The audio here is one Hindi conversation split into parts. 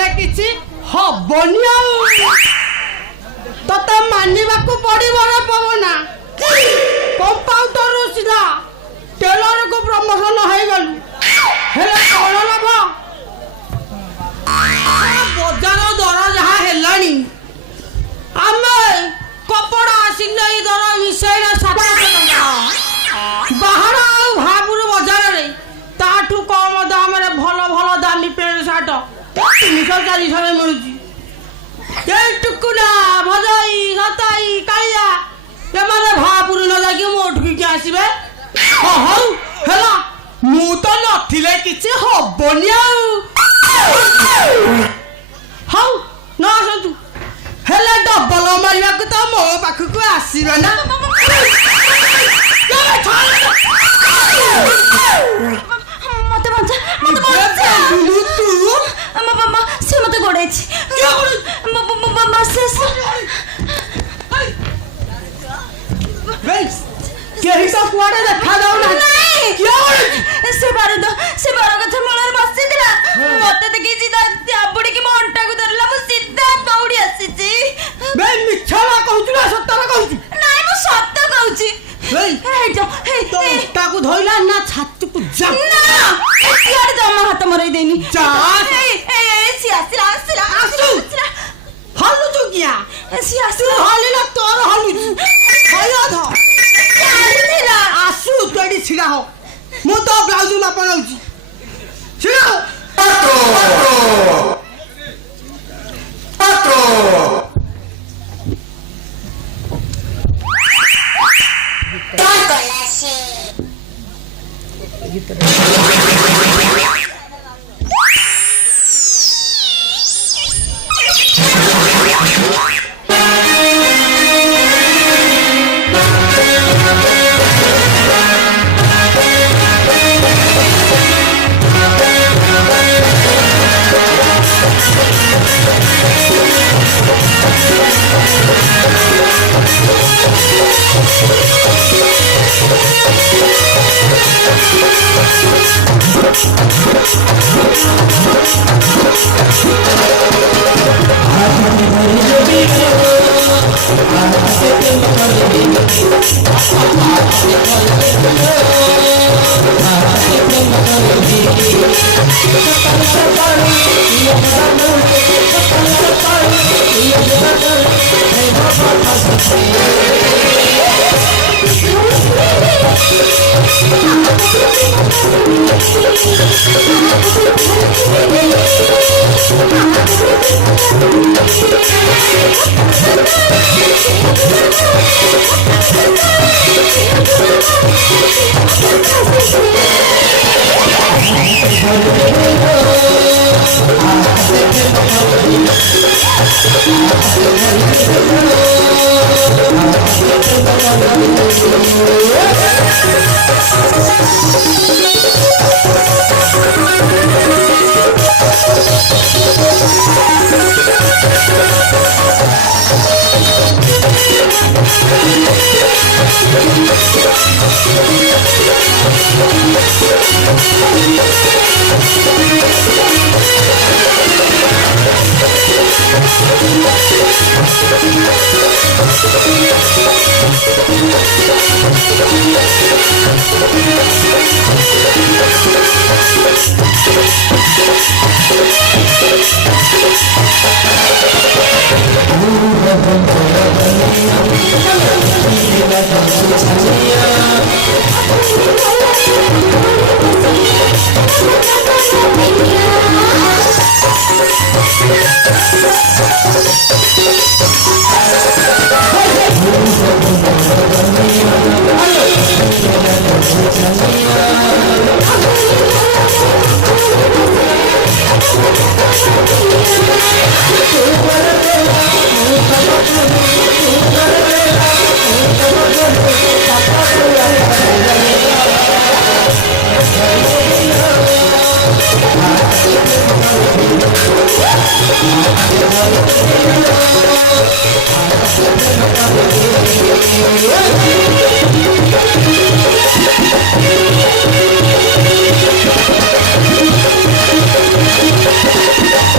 नथिले किछि हबनी तते मानिबाकू पड़िबो रे पवना कंपाउंडर सीधा टेलर को प्रमोशन हो गलु हेले कोन लाभ बजार दर जहा हेलानी आमे कपड़ा सिलाई दर मिसेला 700 टका बाहर आ भापुर बाजार रे ताठू कम दाम रे भलो भलो दामी पेंट शर्ट 340 रे मिलुची ए टुकुना भजाई सताई कालिया ए माने भापुर न जाकी मोठकी के आसीबे हो हो हेला मु तो नथिले किछि हबनी हौ न आसतु हेले डबल मारिबा को तो मो पाख को आसीबे ना मते बंचा तू मामा से मते गोड़ेछि मामा से केही सब कुआडे देखा जाऊ ना नहीं क्यों से बार कथा मळर बसितला मते देखि सीधा त्याबुडी की मोंटा को धरला मु सीधा दौड़ी आसीछि बे मिछला कहू ना सत्तर कहू नहीं मु सत्य कहूछि हे जो हे ताकू धइला ना छाती को जा ना यार जमा हाथ मरई देनी जा ए सी आसिला आसु हालु तू किया सी तू हालिला तोर हालु खया ध आसिला आसु तोडी छिड़ा हो मु तो ब्लाउज ना पनाउची छिड़ा पातो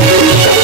Thank you.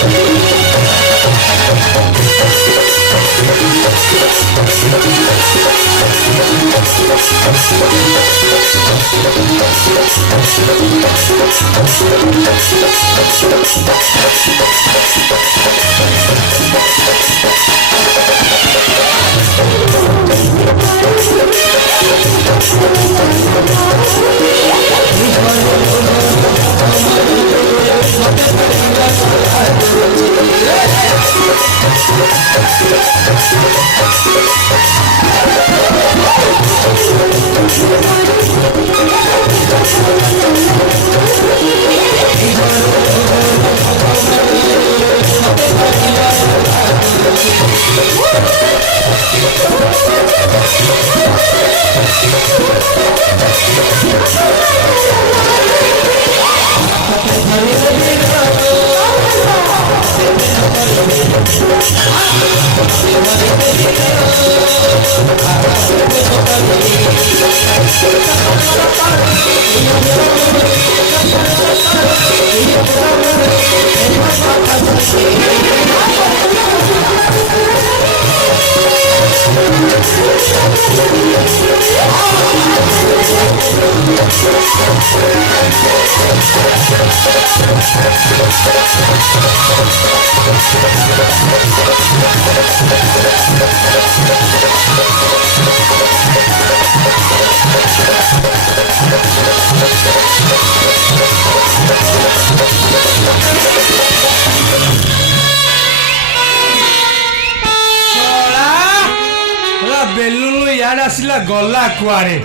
ବେଲୁନ ଇଆଡେ ଆସିଲା ଗଲା କୁଆଡେ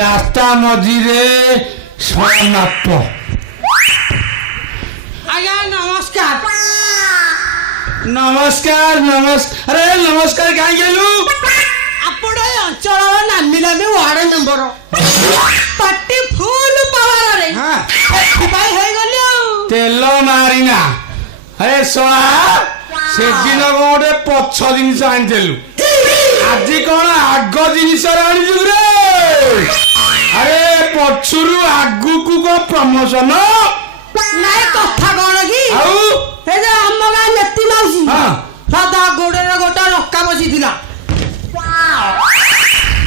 ରାସ୍ତା ମଝିରେ ସମାପ। ଆଜ୍ଞା ନମସ୍କାର। ନମସ୍କାର ନମସ୍କାର। ଆରେ ନମସ୍କାର କାହିଁ ଗଲୁ? ଆପଣ ଏ ଅଞ୍ଚଳର ନାମୀ ନାମୀ ୱାର୍ଡ ମେମ୍ବର ପାଟି ଫୁଲ ପାୱାରରେ ସେଥିପାଇଁ ହେଇଗଲି ଆଉ। ତେଲ ମାରିନା। ଆରେ ଶଳା ସେଦିନ କଣ ଗୋଟେ ପଛ ଜିନିଷ ଆଣିଥିଲୁ, ଆଜି କଣ ଆଗ ଜିନିଷ ଆଣିଛୁ ରେ? ଆରେ ପଛରୁ ଆଗକୁ କଣ ପ୍ରମୋସନ? ନାଇଁ କଥା କଣ କି, ଆଉ ଏ ଯେ ଆମ ଗାଁ ନେତି ମାଉସୀ ସଦା ଗୋଡରେ ଗୋଟେ ରକା ବସିଥିଲା।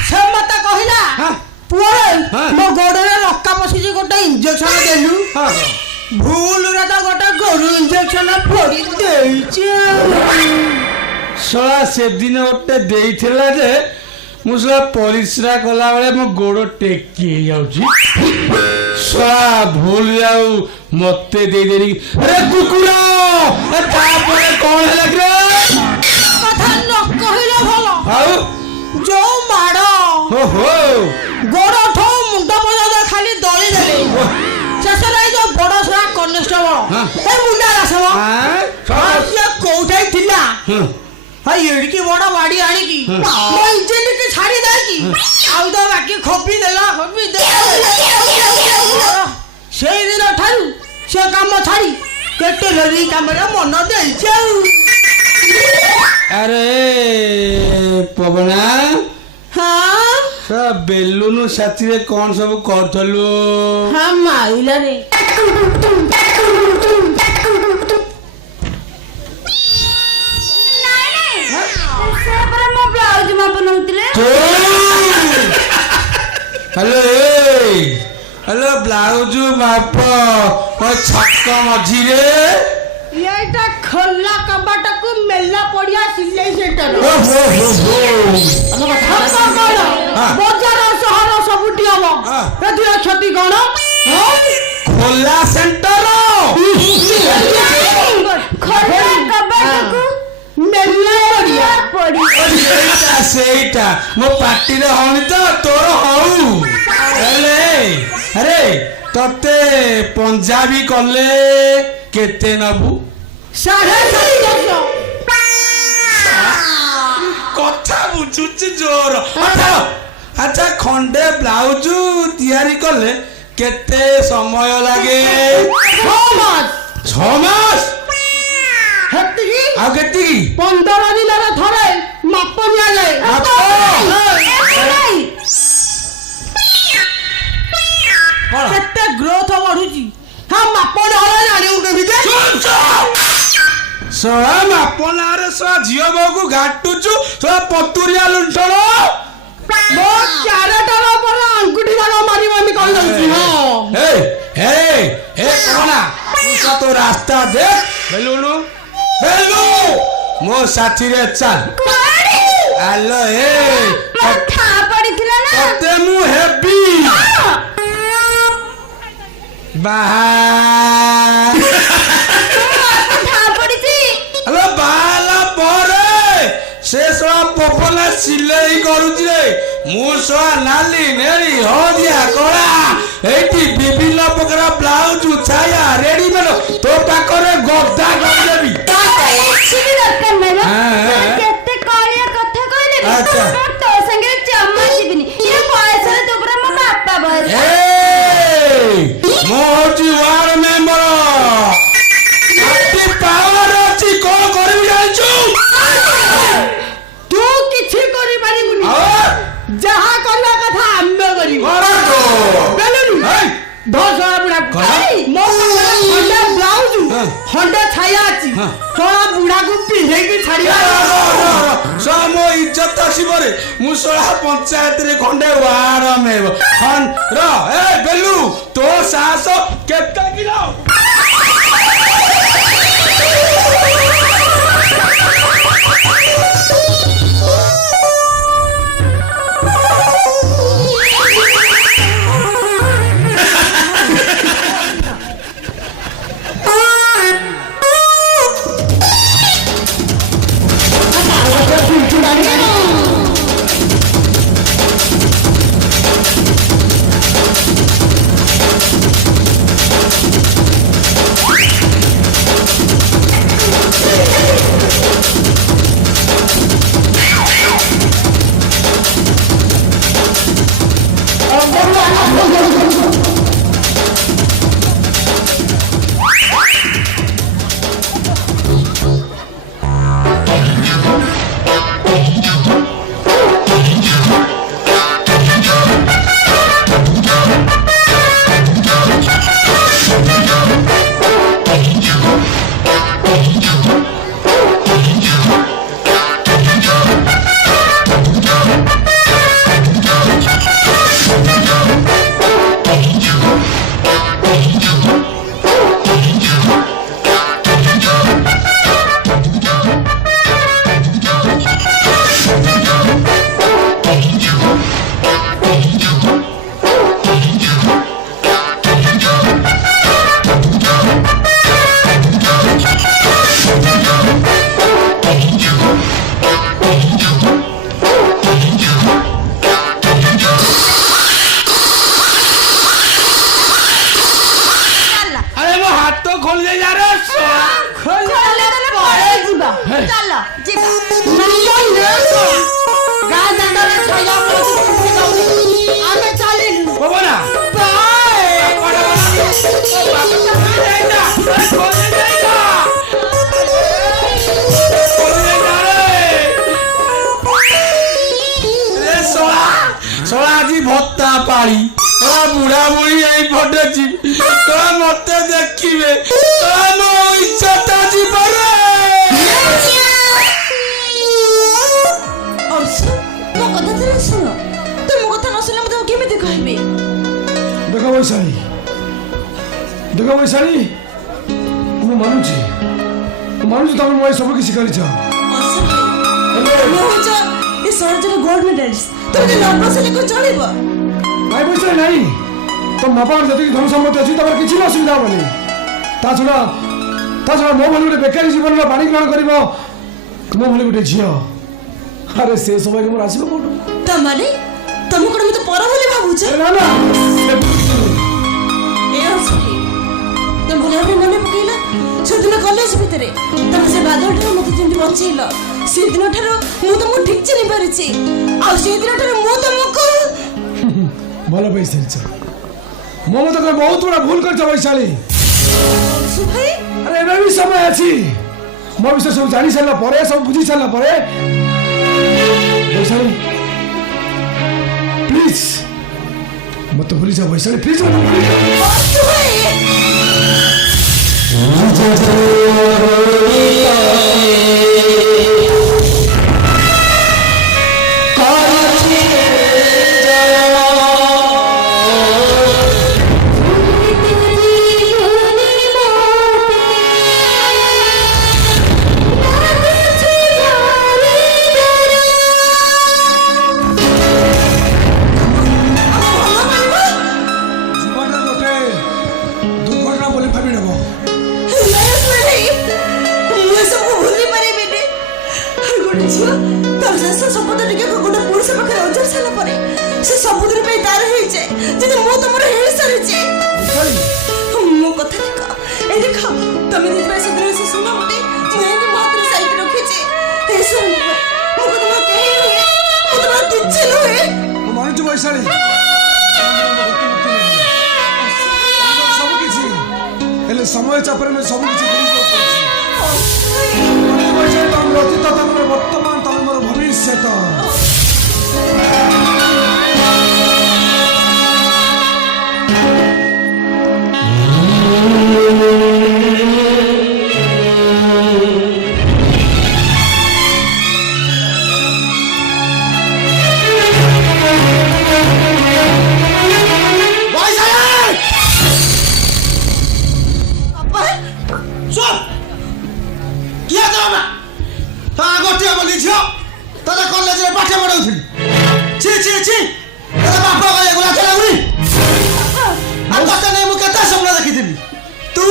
ସେ ମତେ କହିଲା ପୁଅ ମୋ ଗୋଡରେ ରକା ବସିଛି ଗୋଟେ ଇଞ୍ଜେକ୍ସନ ଦେଲୁ। ଭୁଲରେ ତ ଗୋଟେ ଗୋରୁ ଇଞ୍ଜେକ୍ସନ ପୋଡ଼ି ଦେଇଛି। ଶଳା ସେଦିନ ଗୋଟେ ଦେଇଥିଲା ଯେ ମୁଁ ଶଳା ପରିସ୍ରା କଲା ବେଳେ ମୋ ଗୋଡ ଟେକି ହେଇଯାଉଛି। ଶଳା ଭୁଲ ଆଉ ମତେ ଦେଇଦେଲି। ଆରେ କୁକୁର ତାପରେ କଣ ହେଲା କି? କଥା ନ କହିଲେ ଭଲ। ଆଉ ଯୋଉ ମାଡ ଗୋଡଠୁ ମୁଣ୍ଡ ପର୍ଯ୍ୟନ୍ତ ଖାଲି ଦଳି ଦେଲେ। ଶେଷରେ ଏଇ ଯୋଉ ବଡ ସରା କନେଷ୍ଟବଳ ଏ ମୁଣ୍ଡା ରାସବ ସିଏ କୋଉଠି ଥିଲା ଏଡ଼ିକି ବଡ ବାଡି ଆଣିକି ମୋ ଇଞ୍ଜିନକି ଛାଡି ଦେଇକି ଆଉ ତ ବାକି ଖପି ଦେଲା। ସେଇଦିନ ଠାରୁ ସେ କାମ ଛାଡି ଟେଲରି କାମରେ ମନ ଦେଇଛି ଆଉ। ଆରେ ପବନା ହଁ ବେଲୁନ ସାଥିରେ କଣ ସବୁ କରୁଥିଲୁ? ହଁ ମାଇଲାରେ ହ୍ୟାଲୋ ବ୍ଲାଉଜ ମାପ ଛକ ମଝିରେ ଏଇଟା ଖୋଲା କବାଟକୁ ମେଲା ପଡିଆ ସିଲେଇ ସେଣ୍ଟର। ବଜାର ସହର ସବୁଠି ହବ, ଏଥିରେ କ୍ଷତି କଣ? ଖୋଲା ସେଣ୍ଟର ଖୋଲା କବାଟକୁ ମେଲା ପଡିଆ। ସେଇଟା ମୋ ପାଟିରେ ହଉନି ତ ତୋର ହଉ। ଆରେ ତତେ ପଞ୍ଜାବୀ କଲେ କେତେ ନବୁ? 750। କଥା ବୁଝୁଛି ଜୋର। ଆଚ୍ଛା ଖଣ୍ଡେ ବ୍ଲାଉଜ ତିଆରି କଲେ କେତେ ସମୟ ଲାଗେ? 6 ମାସ। ହେତିକି ଆଉ କେତିକି? 15 ଦିନରେ ଥରେ ମାପ ନିଆଯାଏ। କେତେ ଗ୍ରୋଥ ବଢୁଛି ମାପ ନହେଲେ ଜାଣିବୁ କେମିତି? ଶଳା ବାପ ନାଁରେ ଶଳା ଝିଅ ବୋହୂକୁ ଘାଟୁଛୁ ଶଳା ପତୁରିଆ ଲୁଣ୍ଠଣ। ମୋ ଚାରଟା ପରେ ଆଙ୍ଗୁଠି ଯାକ ମାରିବନି କହିଦଉଛି। ହଁ କଣା ତୁ ରାସ୍ତା ଦେ ବେଲୁଣୁ ବେଲୁ ମୋ ସାଥିରେ ଚାଲ। ଆଲୋ ଠା ପଡିଥିଲା ନା ତତେ ମୁଁ ହେବି ବାହା ଠା ପଡିଛି। ଆଲୋ ବାହାହେଲା ପରେ ସେ ଶଳା ପପନା ସିଲେଇ କରୁଛି ରେ। ମୁଁ ଶଳା ନାଲି ନେଳି ହଳଦିଆ କଳା ଏଇଠି ବିଭିନ୍ନ ପ୍ରକାର ବ୍ଲାଉଜ ଛାୟା ରେଡିମେଡ୍ ତୋ ପାଖରେ ଗଦା କରିଦେବି। କେତେ କଳିଆ କଥା କହିଲେ ବି ଆଚ୍ଛା। ମୁଁ ତୋ ସାଙ୍ଗରେ ଜମା ଯିବିନି। ଏ ବୟସରେ ତୁ ପୁରା ମୋ ବାପା ବୟସ। ମୁଁ ହଉଛି ୱାର୍ଡ ମେମ୍ବର। ପାୱାର ଅଛି କଣ କରିବି ଜାଣିଛୁ? ତୁ କିଛି କରିପାରିବୁନି। ଯାହା କରିବା କଥା ଆମେ କରିବୁ। ଖଣ୍ଡେ ବ୍ଲାଉଜ ଖଣ୍ଡେ ଛାୟା ଅଛି କଣ ବୁଢାକୁ ପିନ୍ଧେଇକି ଛାଡିବା। ମୋ ଇଜ୍ଜତ ଆସିବରେ ମୁଁ ଶଳା ପଞ୍ଚାୟତରେ ଖଣ୍ଡେ ୱାର୍ଡ ମେମ୍ବର। ବେଲୁ ତୋ ସାହସ କେତେ କିଲୋ? ভত্তা পাড়ি তোরা বুড়া বুড়ি এই পটে যাবি তোরা মতে দেখিবে তোরা মো ইচ্ছাটা জীবনে ମୋ କଥା ଥରେ ଶୁଣ ତୁ ମୋ କଥା ନ ଶୁଣିଲେ ମୁଁ ତମକୁ କେମିତି କହିବି ଦେଖ ବୈଶାଳୀ ମୁଁ ମାନୁଛି ତମେ ମୋ ସବୁ କିଛି କରିଛ ଏ ସହଜରେ ଗୋଲ୍ଡ ମେଡାଲିଷ୍ଟ ତମେ ଯଦି ନର୍ଭସ ହେଲେ କଣ ଚଳିବ ନାଇଁ ବୈଶାଳୀ ନାଇଁ ତମ ବାପାଙ୍କର ଯେତିକି ଧନ ସମ୍ପତ୍ତି ଅଛି ତମର କିଛି ବି ଅସୁବିଧା ହବନି ତା ଛଡ଼ା ମୋ ଭଳି ଗୋଟେ ବେକାରୀ ଜୀବନର ପାଣି ଗ୍ରହଣ କରିବ ମୋ ଭଳି ଗୋଟେ ଝିଅ ଆରେ ସେ ସମୟକୁ ମୋର ଆସିବ କୋଉଠୁ ତମେ କଣ ମତେ ପର ବୋଲି ଭାବୁଛ ନା ତମେ ଭଲ ଭାବରେ ମନେ ପକେଇଲ ସେଦିନ କଲେଜ ଭିତରେ ତମେ ସେ ବାଦଲଠାରୁ ମତେ ଯେମିତି ବଞ୍ଚେଇଲ ସେଦିନ ଠାରୁ ମୁଁ ତମକୁ ଠିକ ଚିହ୍ନି ପାରିଛି ଆଉ ସେଦିନ ଠାରୁ ମୁଁ ତମକୁ ଭଲ ପାଇସାରିଛ ମୋ ମତେ ବହୁତ ବଡ଼ ଭୁଲ କରିଛ ବୈଶାଳୀ ଭାଇ ଆରେ ଏବେ ବି ସମୟ ଅଛି ମୋ ବିଷୟ ସବୁ ଜାଣି ସାରିଲା ପରେ ସବୁ ବୁଝି ସାରିଲା ପରେ ବୈଶାଳୀ ପ୍ଲିଜ ମତେ ଭୁଲି ଯାଅ ବୈଶାଳୀ ପ୍ଲିଜ ମତେ ଭୁଲି ଯାଅ ଜୀବନରେ ଗୋଟେ ଦୁର୍ଘଟଣା ବୋଲି ଭାବି ନେବ। ମୁଁ ଏସବୁ ଭୁଲି ପାରିବିନି। ଗୋଟେ ଝିଅ ତାର ଶେଷ ଶପଥ ଟିକେ ଗୋଟେ ପୁରୁଷ ପାଖରେ ଅଜାଡ଼ି ସାରିଲା ପରେ ସେ ସବୁଦିନ ପାଇଁ ତାର ହେଇଯାଏ। ଯଦି ମୁଁ ତମର ହେଇସାରିଛି ମୋ କଥା ଦେଖ, ଏଇ ଦେଖ ତମେ ଦେଇଥିବା ସେଦିନ ସେ ସୁନା ମତେ ମୁଁ ଏମିତି ମୋ ହାତରେ ସାଇକି ରଖିଛି। ଏ ଶୁଣ ମୁଁ ତମର କେହି ନୁହେଁ, ମୁଁ ତମର କିଛି ନୁହେଁ। ମୁଁ ମାନୁଛି ବୈଶାଳୀ, ସବୁ କିଛି ହେଲେ ସମୟ ଚାପରେ ମୁଁ ସବୁ କିଛି ବୈଶାଳୀ, ତମର ଅତୀତ, ତମର ବର୍ତ୍ତମାନ, ତମେ ମୋର ଭବିଷ୍ୟତ। ଗୋଟିଏ ବୋଲି ଝିଅ ତୋତେ କଲେଜରେ ପାଠ ପଢଉଥିଲି। ଛି ଛି ଛି ତୋତେ ବାପ କହିବାକୁ ଲାଜ ଲାଗୁନି? ଆଉ ତୋତେ ନେଇ ମୁଁ କେତେ ସ୍ୱପ୍ନ ଦେଖିଥିଲି। ତୁ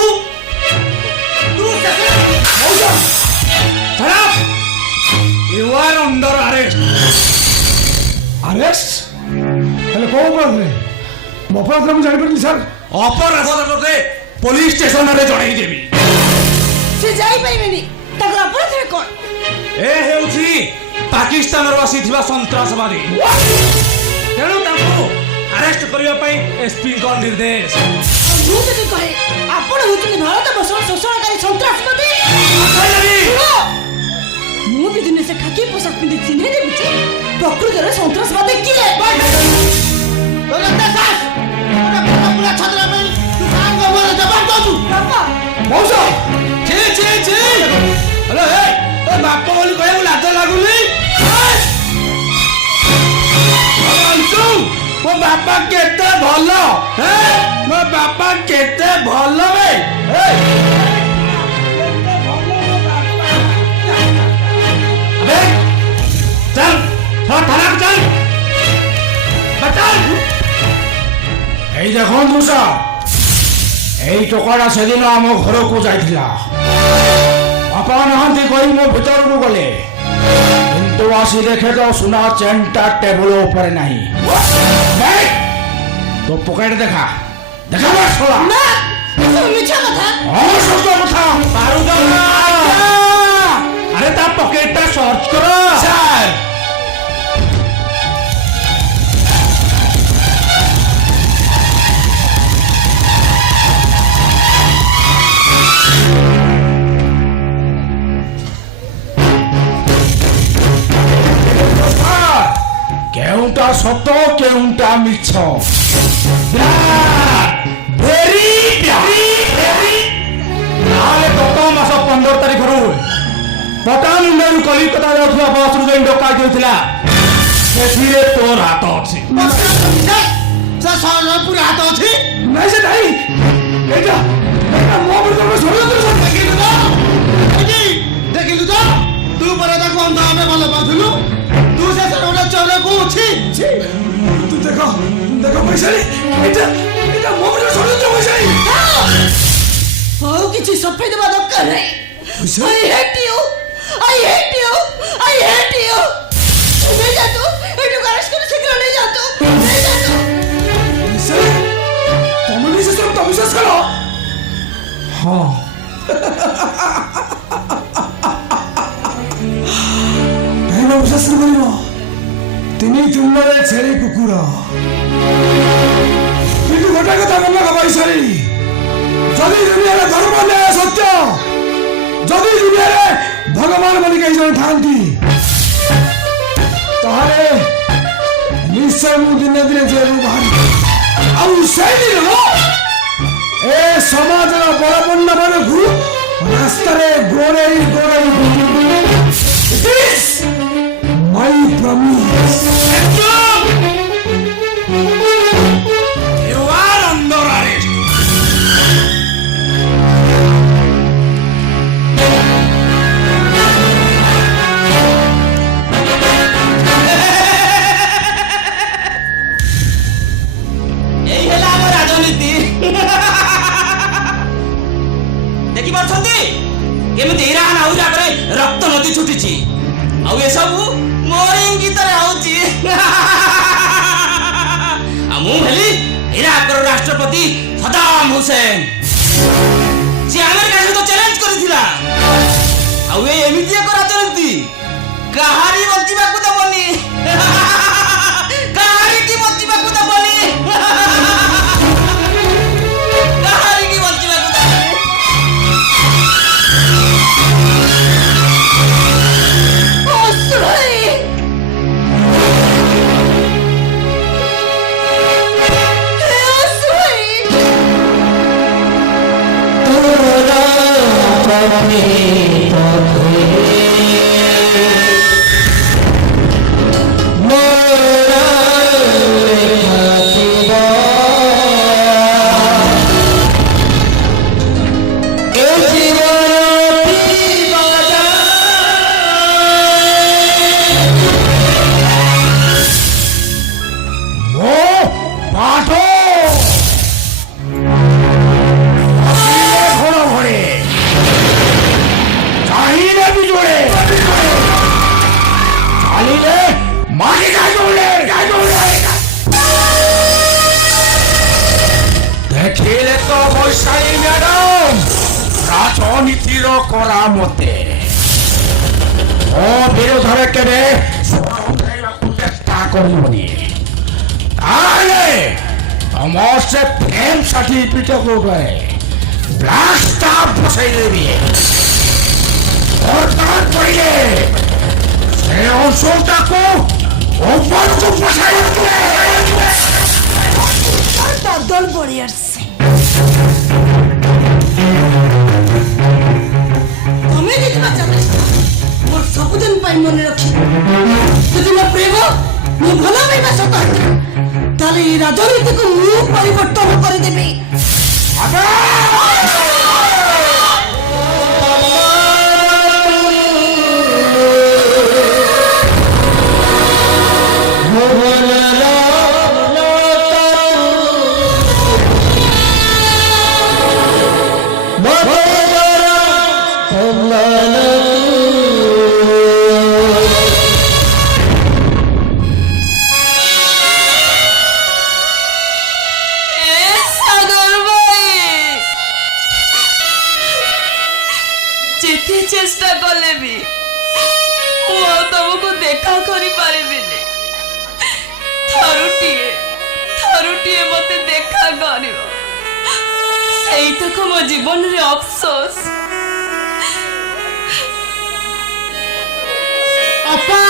You are under arrest. Arrest ହେଲେ କୋଉ ଅପରାଧରେ? ମୋ ଅପରାଧରେ ମୁଁ ଜାଣିପାରିଲି ସାର୍। ଅପରାଧ ତୋତେ ପୋଲିସ ଷ୍ଟେସନରେ ଜଣେଇ ଦେବି। ସେ ଯାଇପାରିବେନି। ତାଙ୍କର ଅପରାଧରେ କଣ? ଏ ହେଉଛି ପାକିସ୍ତାନରୁ ଆସିଥିବା ସନ୍ତ୍ରାସବାଦୀ। ତେଣୁ ତାଙ୍କୁ ଆରେଷ୍ଟ କରିବା ପାଇଁ ଏସ୍ପିଙ୍କ ନିର୍ଦ୍ଦେଶ। ମୁଁ ଯଦି କହେ ଆପଣ ହେଉଛନ୍ତି ଭାରତ ବର୍ଷର ଶୋଷଣକାରୀ ସନ୍ତ୍ରାସବାଦୀ, ମୁଁ ବି ଦିନେ ସେ ଖାକି ପୋଷାକ ପିନ୍ଧି ଚିହ୍ନେଇ ଦେବି ଯେ ପ୍ରକୃତରେ ସନ୍ତ୍ରାସବାଦୀ କିଏ? ବାପ ବୋଲି କହିବାକୁ ଲାଜ ଲାଗୁନି? ମୋ ବାପା କେତେ ଭଲ, ମୋ ବାପା କେତେ ଭଲ ବେ। चल ଥାନାକୁ ଚାଲ। ଏଇ ଦେଖନ୍ତୁ ମୂଷା, ଏଇ ଟୋକାଟା ସେଦିନ ଆମ ଘରକୁ ଯାଇଥିଲା। ବାପା ନାହାନ୍ତି କହି ମୋ ଭିତରକୁ ଗଲେ, କିନ୍ତୁ ଆସି ଦେଖେ ତ ସୁନା ଚେନ୍ଟା ଟେବୁଲ ଉପରେ ନାହିଁ। ତୋ ପକେଟ ଦେଖା ଦେଖା ମିଛ କଥା। ଆରେ ତା ପକେଟଟା ସର୍ଚ୍ଚ କର। ସାର୍ କେଉଁଟା ସତ କେଉଁଟା ମିଛ? ନହେଲେ ଗତ ମାସ 15 ତାରିଖରୁ ପଟାମୁଣ୍ଡାରୁ କଲିକତା ଯାଉଥିବା ବସ୍ରୁ ଯାଇ ଡକାଇ ଦେଉଥିଲା, ସେଥିରେ ତୋର ହାତ ଅଛି। ପୁରା ହାତ ଅଛି? ନାଇଁ ସେ ନାଇଁ, ଏଇଟା ମୋ ବିରୁଦ୍ଧରେ ଷଡ଼ଯନ୍ତ୍ର। ଦେଖିଲୁ ତ ତୁ ପରେ ତାକୁ ଅନ୍ଧ ଭାବେ ଭଲ ପାଉଥିଲୁ। ତୁ ଶେଷରେ ଗୋଟେ ଚୋରକୁ ଅଛି। ତୁ ଦେଖ ଦେଖ ବୈଶାଳୀ, ଏଇଟା ମୋ ବିରୁଦ୍ଧରେ ଷଡ଼ଯନ୍ତ୍ର। ବୈଶାଳୀ ଆଉ କିଛି ସଫେଇ ଦେବା ଦରକାର ନାହିଁ। I hate you, I hate you, I hate you। ନେଇଯାନ୍ତୁ, ଏଇଠୁ ଗାରେଜ କରି ଶୀଘ୍ର ନେଇଯାନ୍ତୁ, ନେଇଯାନ୍ତୁ। ତମେ ବିଶ୍ୱାସ କର, ତମେ ବିଶ୍ୱାସ କର। ହଁ ବିଶ୍ୱାସ କରିବ। ତିନି ତୁଣ୍ଡରେ ଛେଳି କୁକୁର, କିନ୍ତୁ ଗୋଟେ କଥା ମନେ ରଖ ବୈଶାଳୀ, ଯଦି ଦୁନିଆରେ ଧର୍ମ ନ୍ୟାୟ ସତ୍ୟ, ଯଦି ଦୁନିଆରେ ଭଗବାନ ବୋଲି କେହି ଜଣେ ଥାନ୍ତି, ତାହେଲେ ନିଶ୍ଚୟ ମୁଁ ଦିନେ ଦିନେ ଜେଲରୁ ବାହାରିବି। ଆଉ ସେଇ ଦିନ ଏ ସମାଜର ବଳପଣ୍ଡ ମାନଙ୍କୁ ରାସ୍ତାରେ ଗୋଡ଼େଇ ଗୋଡ଼େଇ ମାଇ promise. You are under arrest. এই ହେଲା ଆମ ରାଜନୀତି। ଦେଖିପାରୁଛନ୍ତି କେମିତି ଇରାନ ଆଉ ଜାଗାରେ ରକ୍ତ ନଦୀ ଛୁଟିଛି ଆଉ ଏସବୁ ମୋର ଇଙ୍ଗିତରେ ହଉଛି। ଆଉ ମୁଁ ହେଲି ଇରାକର ରାଷ୍ଟ୍ରପତି ସଦାମ ହୁସେନ। ସେ ଆମେରିକା ସହିତ ଚ୍ୟାଲେଞ୍ଜ କରିଥିଲା ଆଉ ଏମିତି ଏକ ରାଜନୀତି କାହାରି ବଞ୍ଚିବାକୁ ଦେବନି। କାହାରିକି ବଞ୍ଚିବାକୁ ଦେବନି। କାହାରିକି ବଞ୍ଚିବାକୁ ଦେବନି। ଅସୁରାଇ ଦେଖିଲେ ତ ବୈଶାଖୀ ମ୍ୟାଡାମ ରାଜନୀତିର କରା ମତେ ମୋ ବିରୋଧରେ କେବେ ସ୍ୱର ଉଠାଇବାକୁ ଚେଷ୍ଟା କରିବନି। ତାହେଲେ ତମର ସେ ଫେମ୍ ସାର୍ଟିଫିକେଟ ଉପରେ ବ୍ଲାକ୍ ଷ୍ଟାମ୍ପ ବସେଇଦେବି। ଦରକାର ପଡ଼ିଲେ ସେ ଅଂଶଟାକୁ ଉପରକୁ ବସାଇଦେବେ। বদল পড়ে আসছে। তুমি যদি বাঁচাবে মোর ସବୁଦିନ ପାଇଁ মনে ରଖି ଯଦି ମୋ ପ୍ରେମ ମୋ ଭଲ ପାଇବା ସତ ତାହେଲେ এই ରାଜନୀତିକୁ ମୁଁ ପରିବର୍ତ୍ତନ କରିଦେବି। ଯେତେ ଚେଷ୍ଟା କଲେ ବି ମୁଁ ଆଉ ତମକୁ ଦେଖା କରିପାରିବିନି। ଥରୁଟିଏ ମତେ ଦେଖା କରିବ, ସେଇତକ ମୋ ଜୀବନରେ ଅଫସୋସ। ଅପା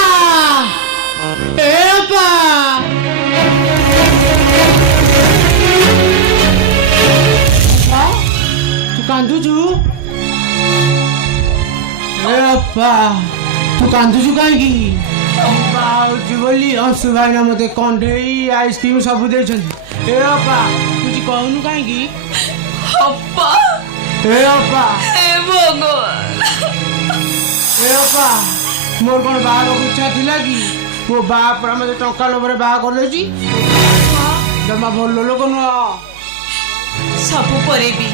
ଏ ଅପା ତୁ କାନ୍ଦୁଛୁ? ଏ ଅପା ତୁ କାନ୍ଦୁଛୁ କାହିଁକି? ହଉଛି ବୋଲି ଅଂଶୁ ଭାଇନା ମତେ କଣ୍ଢେଇ ଆଇସ୍କ୍ରିମ ସବୁ ଦେଇଛନ୍ତି। ଏ ଅପା ତୁ କିଛି କହୁନୁ କାହିଁକି? ଅପା ଏ ଅପା ଏ ଭଗବାନ ଏ ଅପା ମୋର କଣ ବାହାଘର ଇଚ୍ଛା ଥିଲା କି? ମୋ ବାହା ପରା ମତେ ଟଙ୍କା ଲୋଭରେ ବାହା କରିଦେଇଛି। ଜମା ଭଲ ଲୋକ ନୁହଁ। ସବୁ ପରେ ବି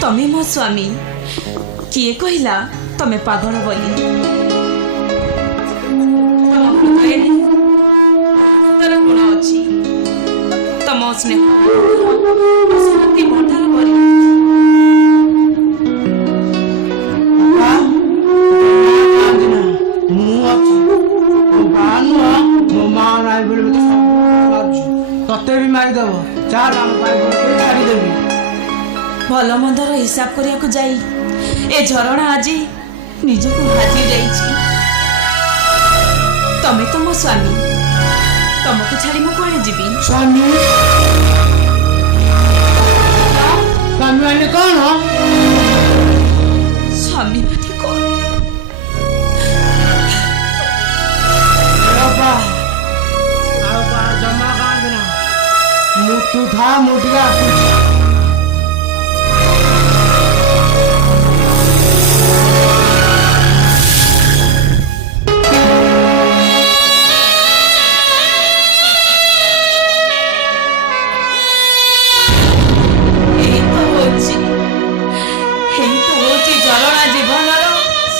ତମେ ମୋ ସ୍ୱାମୀ। କିଏ କହିଲା ତମେ ପାଗଳ ବୋଲି? ତାର ଗୁଣ ଅଛି। ତମ ସ୍ନେହ ଭଣ୍ଡାର କରି ମୁଁ ଅଛି। ମୋ ବାହା ନୁହଁ, ମୋ ମା ନାହିଁ ବୋଲି ମତେ ମାରୁଛୁ। ତତେ ବି ମାରିଦବ। ଚାଲ ଆମ ପାଇଁ ଛାଡ଼ିଦେବି। ଭଲ ମନ୍ଦର ହିସାବ କରିବାକୁ ଯାଇ ଏ ଝରଣା ଆଜି ନିଜକୁ ହାଜି ଯାଇଛି। ତମେ ତ ମୋ ସ୍ୱାମୀ, ତମକୁ ଛାଡ଼ି ମୁଁ କୁଆଡ଼େ ଯିବି? ସ୍ୱାମୀ ସ୍ୱାମୀ ମାନେ କଣ? ସ୍ୱାମୀ ମାନେ କଣ? ଆଉ ଜମା କାନ୍ଦ ନା ତୁ ଥା ମୁଁ ଟିକେ ଆସୁଛି।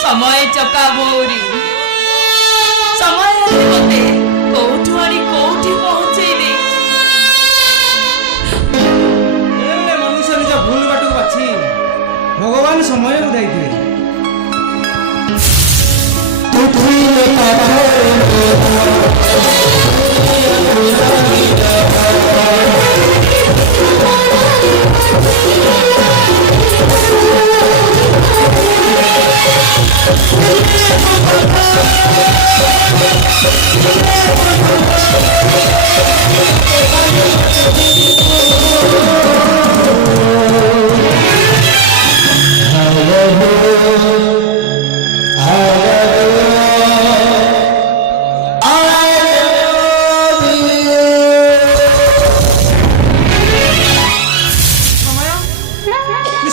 समय चका मौरी समय मते कोठु आनी कोठी पहुंचे दे मनुष्य निज भूल बाटू बाछी भगवान समय उदाई दिए।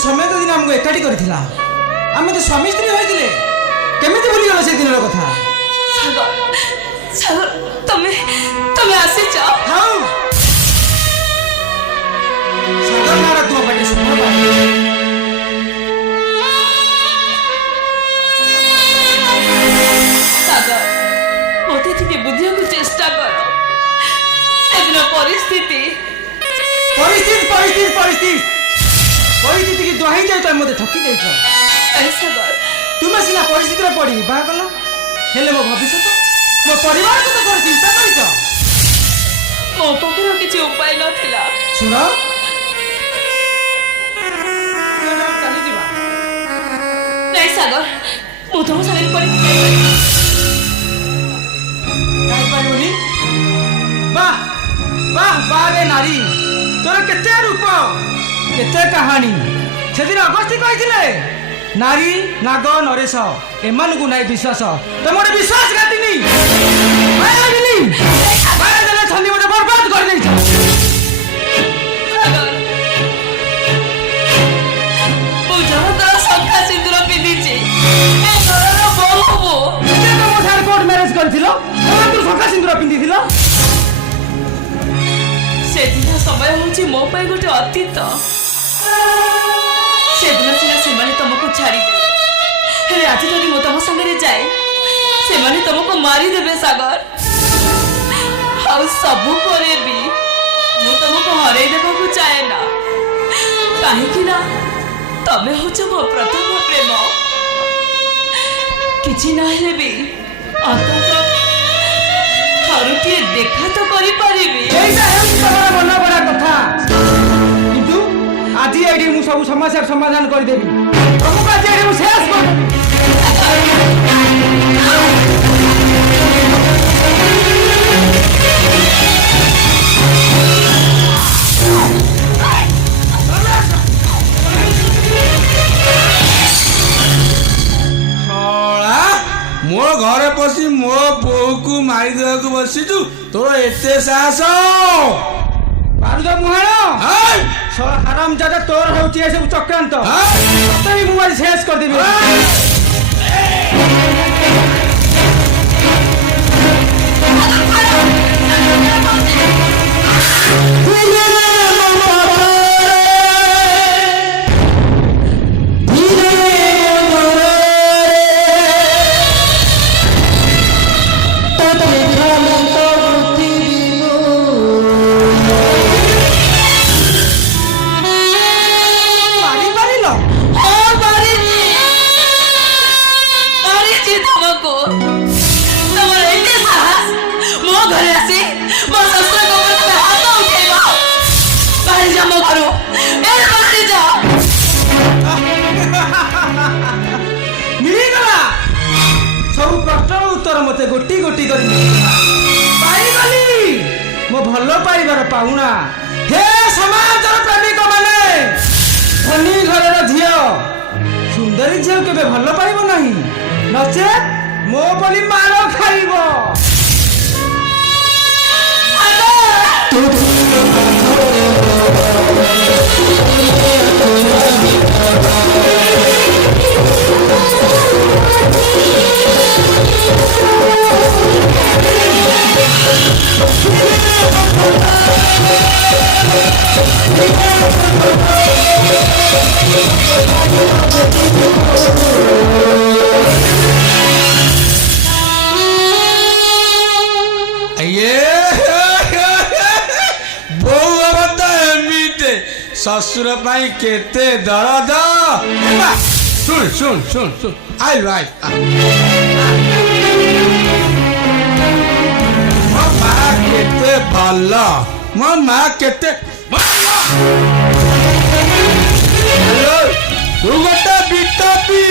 समय तो दिन आमको एकाठी करथिला आमे तो स्वामी स्त्री होइतिले केमिति भूली गलो से दिनर कथा। सागर सागर तमे तमे आसी जाओ हाउ सागर नारा तुम पाटे सुनो सागर मोते टिके बुझिया को चेष्टा करो सेदिन परिस्थिति परिस्थिति परिस्थिति परिस्थिति परिस्थिति की दोहाई जाय तो मते ठकी जाय छ। अरे सागर तुमे सिना परिस्थिति रे पड़ी बा कलो हेले मो भविष्य मो परिवार को तो चिंता करिछ। मो पाखरे किछि उपाय नथिला सुनो चली जिबा नहीं सागर मु तुम संगे पड़ी काय पाइबोनी वाह वाह वाह रे नारी तोर केते रूप केते कहानी सेदिन अगस्ती कहिथिले नारी नाग नरेश एमानकु नाई विश्वास तो मोर विश्वास घातिनी माया लागनी माया देले छन्नी मोर बर्बाद कर देछ। मु जहतर सखा सिंदूर पिंधिछि ए घरर बहु केते तो मोर कोर्ट मैरिज करथिलो तू सखा सिंदूर पिंधिथिलो सेदिन समय होछि मो पाई गोटे अतीत सेदिन सिना सेमाने तुमको छाड़ी देबे हेले आज जदि मो तुम संगे जाए सेमाने तुमको मारी देबे सागर और सबु परे भी मु तुमको हरै देबा को चाहे ना काहे कि ना तमे होछ मो प्रथम प्रेम किछि ना हेले भी अंतत थरुटिए देखा तो करि परिबी एइसा हेउ तमरा मन बड़ा कथा किंतु आज एडी मु सब समस्या समाधान कर देबी प्रमुख आज एडी मु शेष कर मो घरे पशी मो बोहू को मारी देवाक बसीचु तोर एते साहस पारुद मुहाण हराम जादा तोर होची ए सब चक्रांत तई मु आज शेष कर देबी मते गोटी गोटी कर मो भल पाइबार पाउना हे समाज प्रेमिक माने ଧନୀ ଘରର ଝିଅ ସୁନ୍ଦରୀ ଝିଅ କେବେ ଭଲ ପାଇବ ନାହିଁ, ନଚେତ୍ ମୋ ବୋଲି ମାର ଖାଇବ। ବୋଉ ବାବା ତ ଏମିତି ଶ୍ୱଶୁର ପାଇଁ କେତେ ଦରଦ। ଶୁଣ ଶୁଣ ଶୁଣ ଶୁଣ ଆଇଲୁ ମୋ ମା କେତେ ଭଲ, ମୋ ମା କେତେ ତୁ ଗୋଟେ ବିଟପି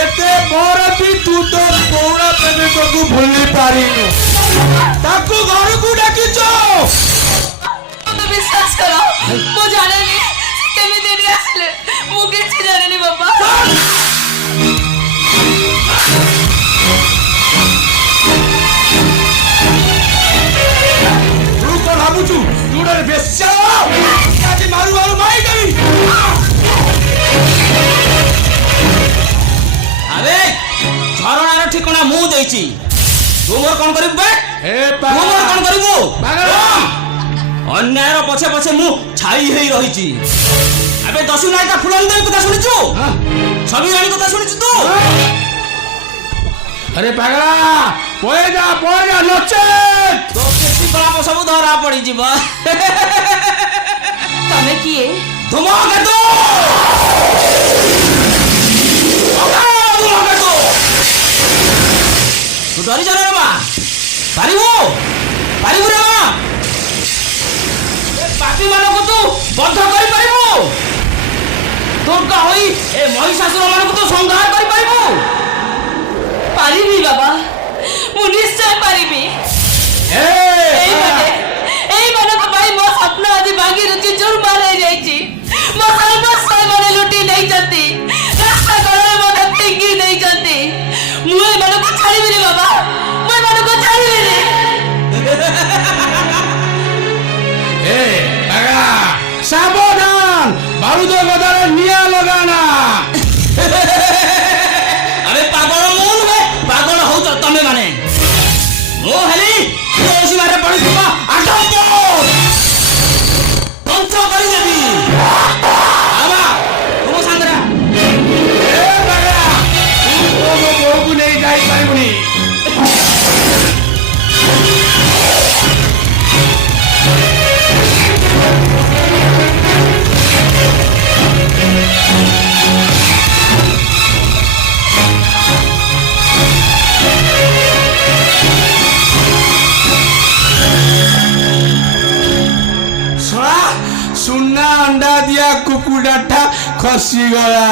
ଏତେ ବড় ବି ତୁ ତ ପୌରା ପ୍ରେମିକକୁ ଭୁଲି ପାରିନୁ, ତାକୁ ଘରକୁ ଡାକିଛ। ବିଶ୍ୱାସ କର ମୁଁ ଜାଣିନି କେମିତି ଏଠି ଆସିଲେ, ମୁଁ କିଛି ଜାଣିନି ବାପା। ତୁ କଣ ଭାବୁଛୁ ତୁ ଗୋଟେ ବେଶ୍ୟା? ଆଜି ମାରୁ ମାରୁ ମାରିଦେବି। ଆରେ ଝରଣାର ଠିକଣା ମୁଁ ଦେଇଛି, ତୁ ମୋର କଣ କରିବୁ ବେ? ତୁ ମୋର କଣ କରିବୁ? ଅନ୍ୟାୟର ପଛେ ପଛେ ମୁଁ ଛାଇ ହେଇ ରହିଛି। ଏବେ ଦଶୁ ନାୟିକା ଫୁଲନ୍ଦେବୀ କଥା ଶୁଣିଛୁ? ଛବି ରାଣୀ କଥା ଶୁଣିଛୁ ତୁ? ଆରେ ପାଗଳା ପଳେଇ ଯା ନଚେତ୍ ତୋ କୀର୍ତ୍ତି କଳାପ ସବୁ ଧରା ପଡିଯିବ। ତମେ କିଏ? ଧୂମକେତୁ! ତୁ ଡରିଛ ରେ ମା? ପାରିବୁ ରେ ମା? ପାପୀ ମାନଙ୍କୁ ତୁ ବଦ୍ଧ କରିପାରିବୁ? ଦୁର୍ଗା ହୋଇ ଏ ମହିଷାସୁର ମାନଙ୍କୁ ତୁ ସଂହାର କରିପାରିବୁ? ପାରିବି ବାବା, ମୁଁ ନିଶ୍ଚୟ ପାରିବି। এইମାନଙ୍କ ପାଇଁ ମୋ ସ୍ୱପ୍ନ ଆଜି ଭାଙ୍ଗି ରୁଚି ଚୁରମାର ହେଇଯାଇଛି। ମୋ ସର୍ବସ୍ୱ ଏମାନେ ଲୁଟି ନେଇଛନ୍ତି, ରାସ୍ତା କଡ଼ରେ ମୋତେ ଫିଙ୍ଗି ଦେଇଛନ୍ତି। ମୁଁ ଏମାନଙ୍କୁ ଛାଡ଼ିବିନି ବାବା, ମୁଁ ଏମାନଙ୍କୁ ଛାଡ଼ିବିନି। ସାବଧାନ, ବାରୁଦ ଗଦାରେ ନିଆଁ ଲଗାନା। ଆରେ ପାଗଳ ମୁଁ ନୁହେଁ, ପାଗଳ ହଉଛ ତମେ ମାନେ। ମୁଁ ହେଲି ସୀମାରେ ପଡ଼ିଥିବା ଆଟମ୍ପ ଧ୍ୱଂସ କରିଦେବି। ତୁମ ସାଙ୍ଗରେ ମୋ ବୋଉକୁ ନେଇ ଯାଇପାରିବୁନି। ସୁନା ଅଣ୍ଡା ଦିଆ କୁକୁଡ଼ାଟା ଖସିଗଲା।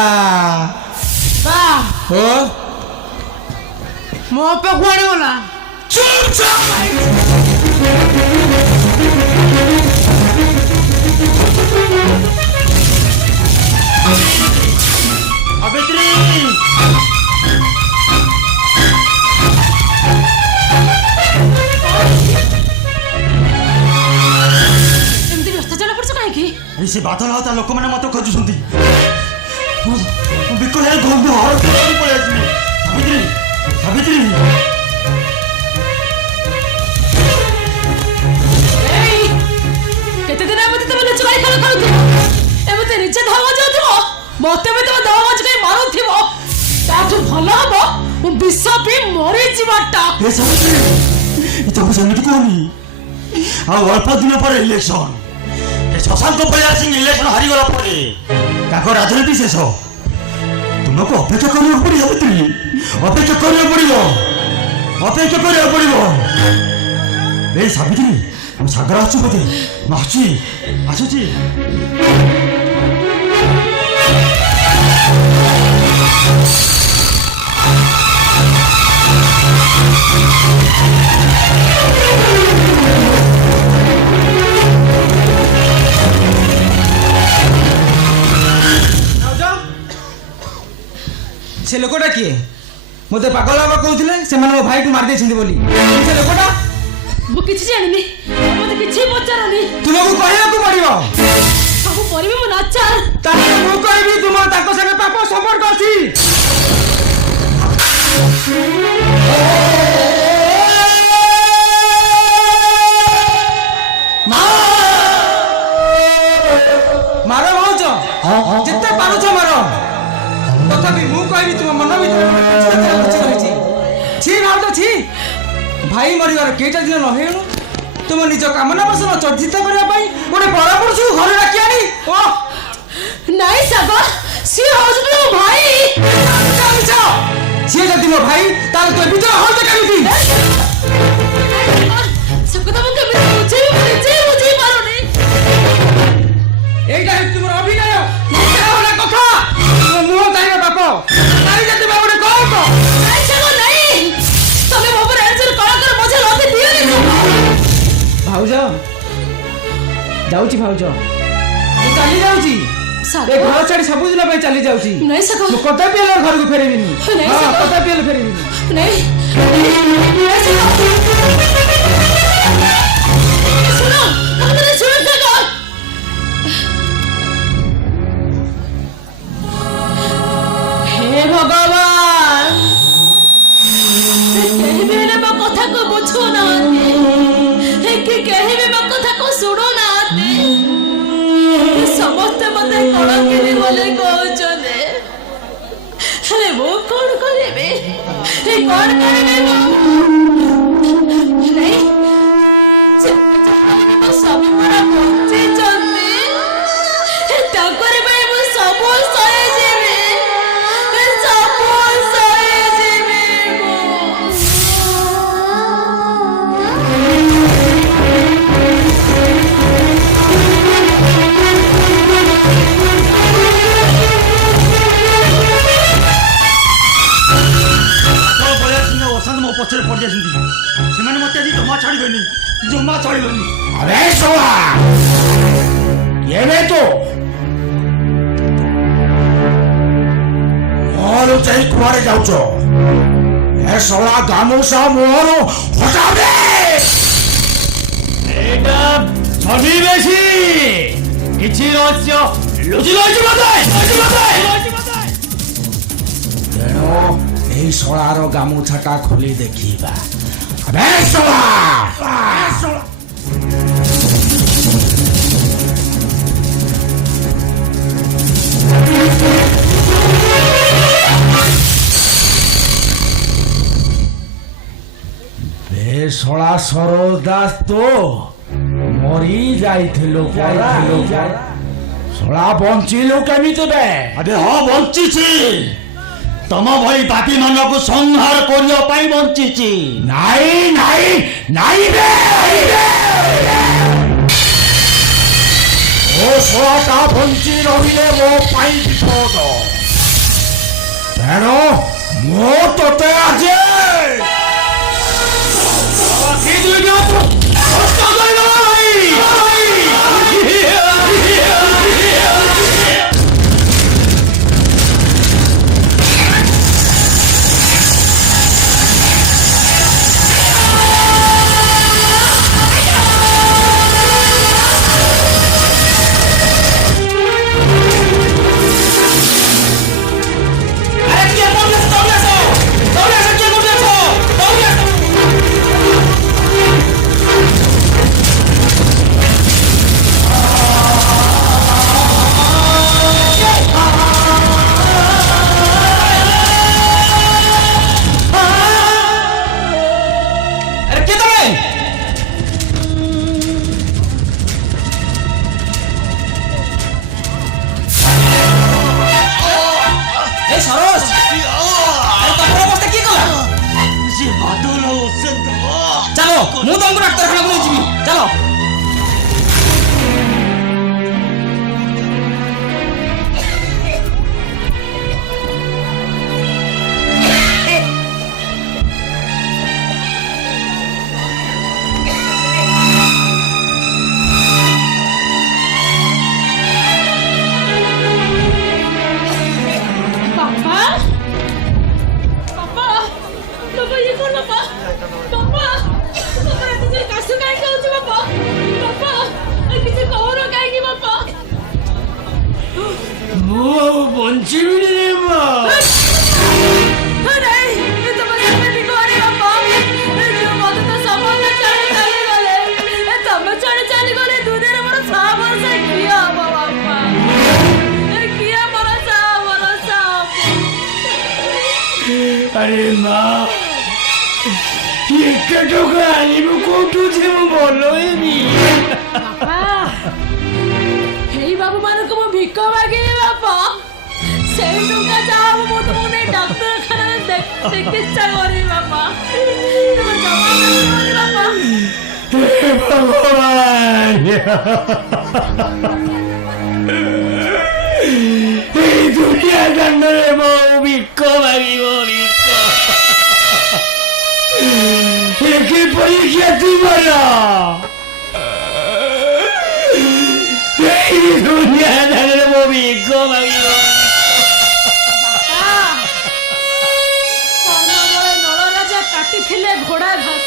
ମୋ ପାଖକୁ ଆଣିଗଲା। ଏମିତି ବ୍ୟସ୍ତ ଜଣା ପଡୁଛ କାହିଁକି? ସେ ବାଦଲ ଆଉ ତା ଲୋକମାନେ ମତେ ଖୋଜୁଛନ୍ତି। ବିକଳ ପଳେଇ ଆସିବି। ସାବିତ୍ରୀ କେତେ ଦିନ ଏମିତି ତମେ ଲୁଚକାଳି ଖେଳ ଖେଳୁଥିବ, ଏମିତି ନିଜେ ଧମକ ଯାଉଥିବ, ମତେ ବି ତମେ ଧମକ ଯାଇ ମାରୁଥିବ। ତାଠୁ ଭଲ ହବ ମୁଁ ବିଷ ପିଇ ମରିଯିବାଟା। ତମେ ସେମିତି କୁହନି। ଆଉ ଅଳ୍ପ ଦିନ ପରେ ଇଲେକ୍ସନ, ଶଶାଙ୍କ ପରିବାର ସିଂ ଇଲେକ୍ସନ ହାରିଗଲା ପରେ ତାଙ୍କ ରାଜନୀତି ଶେଷ। ତୁମକୁ ଅପେକ୍ଷା କରିବାକୁ ପଡ଼ିବ ସାବିତ୍ରୀ, ଅପେକ୍ଷା କରିବାକୁ ପଡ଼ିବ। ଏଇ ସାବିତ୍ରୀ, ଆମ ସାଗର ଆସୁଛୁ ବୋଧେ? ମୁଁ ଆସୁଛି। से लोकटा किए मते पागल बाबा कहउथिले से माने मो भाई को मार देछिंदी बोली से लोकटा ମୁଁ କିଛି ଜାଣିନି ମୋତେ କିଛି ପଚାରନି तुमको कहବାକୁ पड़िबो ସବୁ ପରିବେ ମୁଁ ନାଚାର ताके मु कहबी तुम ताको संगे पाप संपर्क अछि मारो भाउज जिते पारुछ मारो तथापि मु कहबी तुम मन भीतर लुचि रहिछि छी भाउज छी भाई मरिवार केटा दिन न हेणु तुम निज कामना वासना चर्चित करबा पई गोटे बड़ पुरुष घर डाकी आनी ओ ନାଇଁ ସାଗର ସିଏ ହଉଛନ୍ତି ମୋ ଭାଇ ସିଏ ଯଦି ମୋ ଭାଇ ତାହେଲେ ତୁ ଭିତରେ ହଳ କେମିତି ସେ କଥା ମୁଁ କେମିତି ବୁଝେଇବି ମୁଁ ନିଜେ ବୁଝେଇ ପାରୁନି এইটা হচ্ছে তোমার অভিনয় এটা হলো কথা তোমার মুহ তাইরে বাপ তাই যেতে বা গোটে কম ନାଇଁ ସାଗର ନାଇଁ ତମେ ମୋ ଉପରେ ଏଜର କଳାକାର ମଝେ ଲଦି ଦିଅନି ଭାଉଜ ଯାଉଛି ଭାଉଜ ମୁଁ ଚାଲି ଯାଉଛି ଏ ଘର ଛାଡି ସବୁଦିନ ପାଇଁ ଚାଲି ଯାଉଛି ନାଇଁ ସାଗର ମୁଁ କଦାପି ହେଲେ ଘରକୁ ଫେରିବିନି ନାଇଁ ହଁ ସାଗର। କଦାପି ହେଲେ ଫେରିବିନି ନାଇଁ ଶୁଣ ଆପଣ ଶୁଣ ସାଗର हे भगवान केही भी ना मो कथा को बुझो ना कि केही भी मो कथा को सुनो ना समस्त मते कड़किनी बोले कहउछने अरे वो कौन करेबे ए कौन करेबे नहीं सब बड़ा बच्चे चंदे ताकर भाई वो सब सहे जेबे सब सहे जेबे ଅଶାନ୍ତ ମୋ ପଛରେ ପଡ଼ିଯାଇଛନ୍ତି ସେମାନେ ମୋତେ ଆଜି ଜମା ଛାଡ଼ିବେନି ଜମା ଛାଡ଼ିବେନି अरे सोआ ये वे तो मोरू चाही कुआरे जाउछो ए सोला गामुसा मोरू हटा दे ଏଇଟା ଛବି ବେଶୀ କିଛି ରହସ୍ୟ ଲୁଚି ରହିଛି ମତେ ତେଣୁ এই সোলার গামুছাটা খুলি দেখিবা আবে সোলা বেশলা সরল দাস তো মরি যাইছিল সলা বঞ্চিলু কেমিতি বে ଆବେ ହଁ ବଞ୍ଚିଛି ତମ ଭଳି ପାପୀ ମାନଙ୍କୁ ସଂହାର କରିବା ପାଇଁ ବଞ୍ଚିଛି নাই নাই নাই বে ও সলাটা বঞ্চি রহিলে মো পাই বিপদ তেণু মো তোতে আজি चलो मु तुमको डाक्तरखाना को लेजिबी चलो बाबा ବାପା ବାପା ବାପା ଏତେ ଯେ କାଶ କାହିଁକି ହଉଛି ବାପା ବାପା କିଛି କହୁନ କାହିଁକି ବାପା ମୁଁ ଆଉ ବଞ୍ଚିବିନି ରେ ମା। नहीं ये तो मुझे नहीं कोरी बापा जो मत तो समझ चले चले गले ए तब चले गले दूधे रे मोर साबर से किया बापा ए किया मोर साब अरे माँ ये टोका आनिबु कोठु जे मु बोलो एबी बापा हे बाबू मान को भिक मागिले बापा সেই টুকা যাও মো তুমি নেই ডাক্তারখানা চিকিৎসা করি বাবা তুমি জমা করি বাবা हे भगवान এই দুনিয়া দণ্ডরে মো ভিক্ষ মাগিব ভিক্ষ একে পরীক্ষা তুমর এই দুনিয়া দণ্ডরে মো ভিক্ষ মাগিব কাটিলে ঘোড়া ঘাস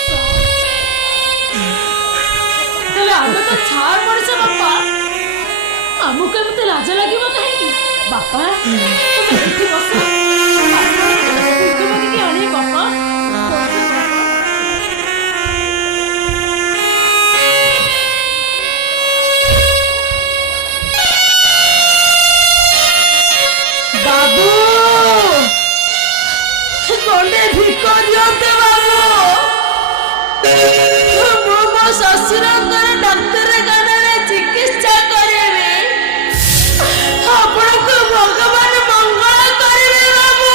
তাহলে আমি তো ছাড় পড়েছে বাপা ଆମକୁ ଏମିତି ଲାଜ ଲାଗିବ କାହିଁକି ବାପା ତୁମେ ଏଠି ବସ ମାଗିକି ଆଣିବି ବାପା ବାବୁ ଗଣ୍ଡେ ଭିକ ଦିଅନ୍ତେ ବାବୁ ମୁଁ ମୋ ଶ୍ୱଶୁରଙ୍କର ଡାକ୍ତରଖାନାରେ ଚିକିତ୍ସା କରିବି ଆପଣଙ୍କୁ ଭଗବାନ ମଙ୍ଗଳ କରିବେ ବାବୁ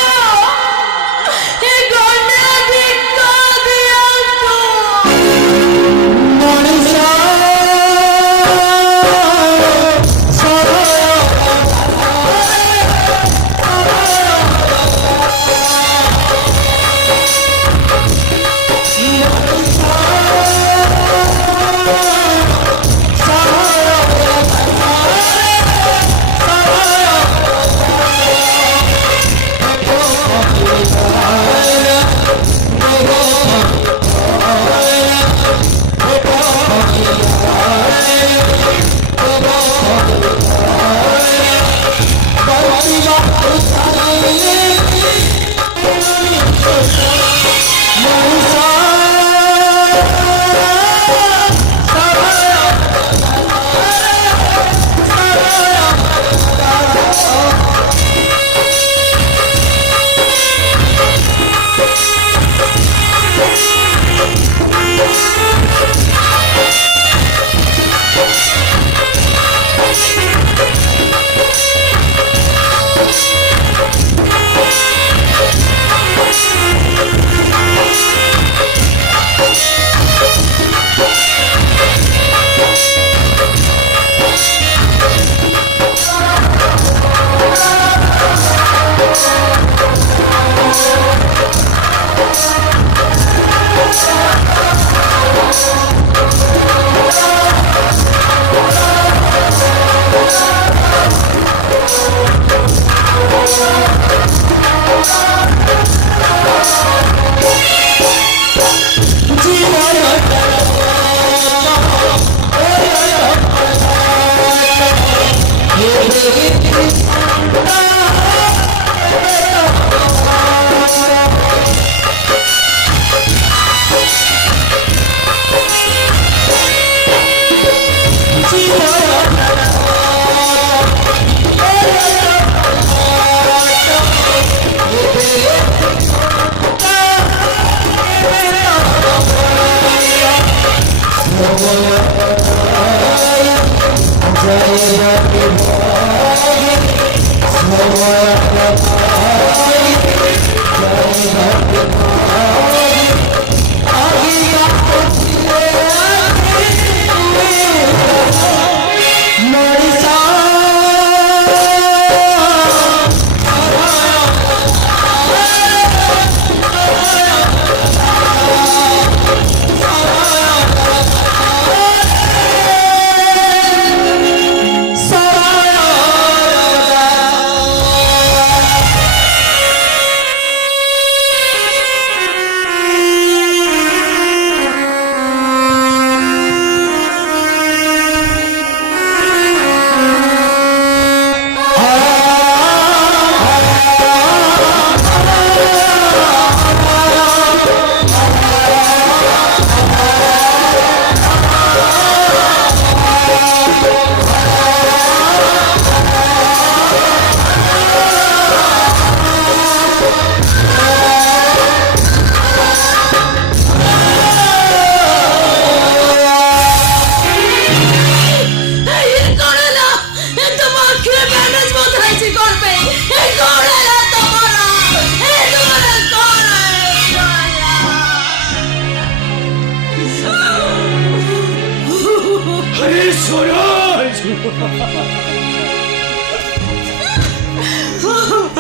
ଏ ଗଣ୍ଡେ ଭିକ ଦିଅନ୍ତୁ ମଣିଷ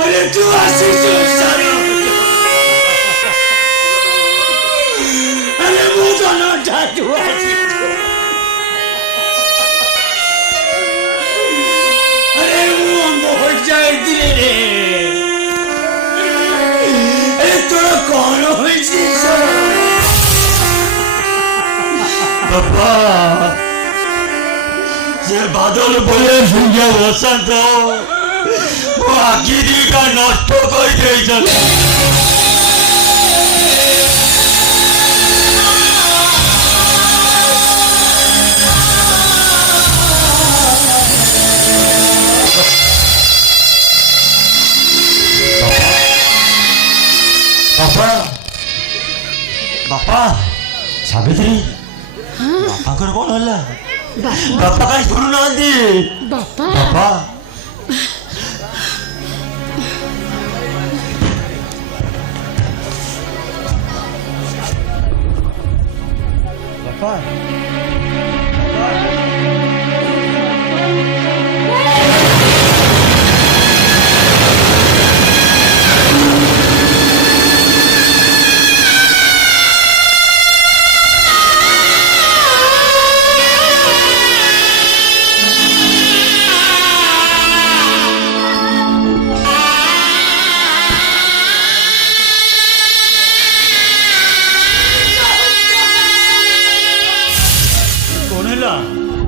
अरे तू ଆସିଛୁ ସାର अरे ମୁଁ ଜନଟା ତୁ ଆସିଛୁ अरे ମୁଁ ଅଙ୍ଗ ହୋଇଯାଇଥିଲି ରେ अरे ତୋର କ'ଣ ହୋଇଛି ବାପା ସେ ବାଦଲ ବୋଲେ ସୂର୍ଯ୍ୟ ବସନ୍ତ ମୋ ଆଖି ଦିଟା ନଷ୍ଟ କରିଦେଇଛନ୍ତି ବାପା ବାପା ସାବିତ୍ରୀ ବାପାଙ୍କର କ'ଣ ହେଲା ବାପା କାହିଁ ଶୁଣୁନାହାନ୍ତି ବାପା ବାପା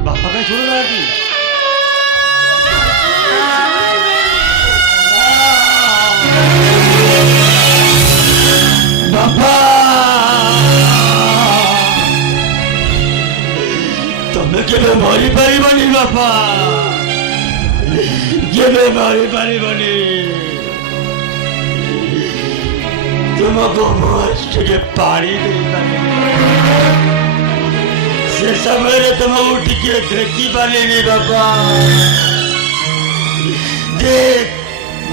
बापा का छोड़ रहा थी बापा तुम्हें केवे मारी पारी बनी बापा केवे मारी पारी बनी तुमको मस्त के पानी दे से समय तुम उठ के देखी पाली बापा देख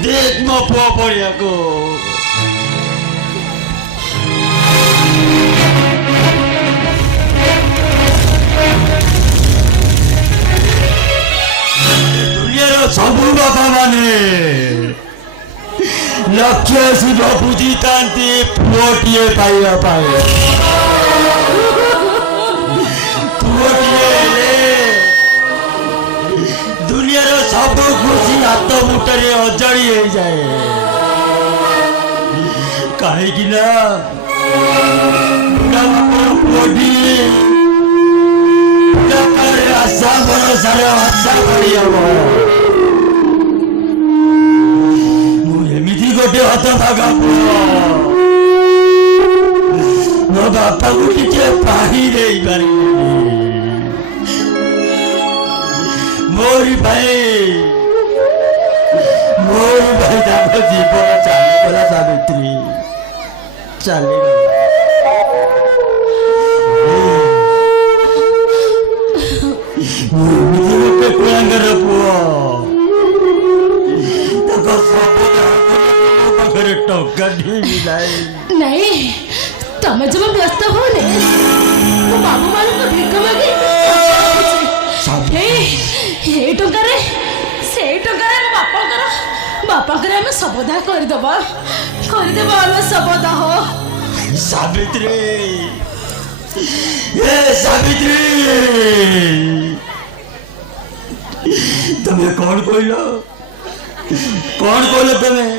देख मो पड़िया को दुनिया सबू बापा माने लक्ष्य शिव बुझी तांती पुओटिए पाइबा पाए दुनिया सब खुशी हाथ मुठे अजाड़ी हो जाए कहीं आशा भरोसा आशा करी हम मुझे गोटे हत भागा मो बापा को टे पानी दे पार मोरी भाई ताको जीवन चलीगला सावित्री चलीगला गोटे कुलांगर पुओ पाखे टंका नहीं तमें जब व्यस्त हो बाबू मान को भिक मागे बापा आम सबदा करदेव आम सबदा हो सावित्री ये सावित्री तुम्हें कौन कहल तुम्हें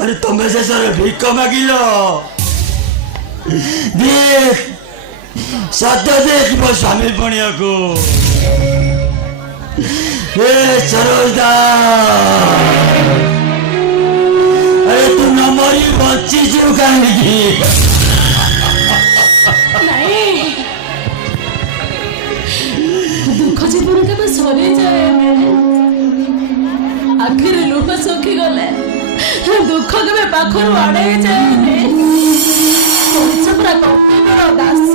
अरे तुम्हें से सर भिक मागिल देख सत्य देख मो स्वामी पणिया को सरोजदा अरे तू न मरी बची जो कहीं दुख जीवन के सरी जाए आखिर लुह सुखी गले दुख के पाखर आड़े जाए दास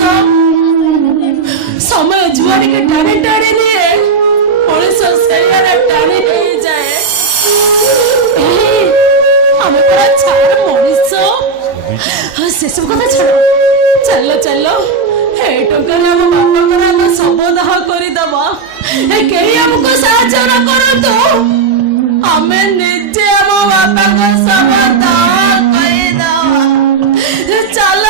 समय जुआरी के टाणी टाणी लिए मनुष्य टाणी नहीं जाए हमें पूरा छाड़ मनुष्य से सब कथा छाड़ चलो चलो ଏ ଟଙ୍କାରେ ଆମ ବାପାଙ୍କର ଆମେ ଶବ ଦାହ କରିଦବା। କେହି ଆମକୁ ସାହାଯ୍ୟ ନ କରନ୍ତୁ, ଆମେ ନିଜେ ଆମ ବାପାଙ୍କ ଶବ ଦାହ କରିଦବା। ଚାଲ।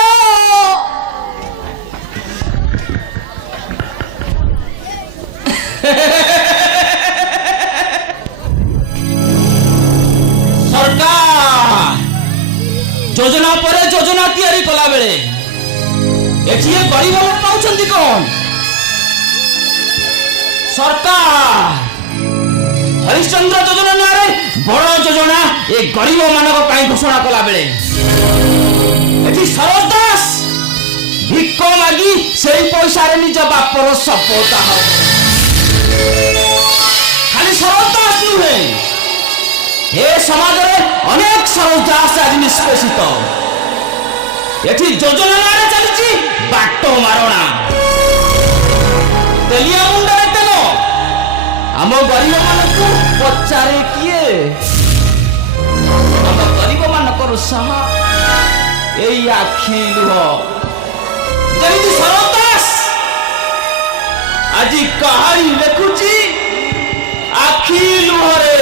सरकार योजना पर योजना तैयारी कला बेले एठी गरीब लोक पाउछंती कोन? सरकार हरिश्चंद्र योजना नारे बड़ योजना ए गरीब मानक पई घोषणा कला बेले एठी सरोज दास भिक्क मागी सेई पैसा रे निज बापर सपोता हो। खाली सरोज दास नुहे ए समाज रे अनेक सरोज दास आज निष्पेषित। एठी योजना नारे चलछि बाटो मारणा तेलिया मुंडरे तेल आम गरीब मानकु पचारे किए? आम गरीब मानकर साहा एई आखि लुह जेमिति सरोज दास आज कहानी लेखुछि आखि लुहरे।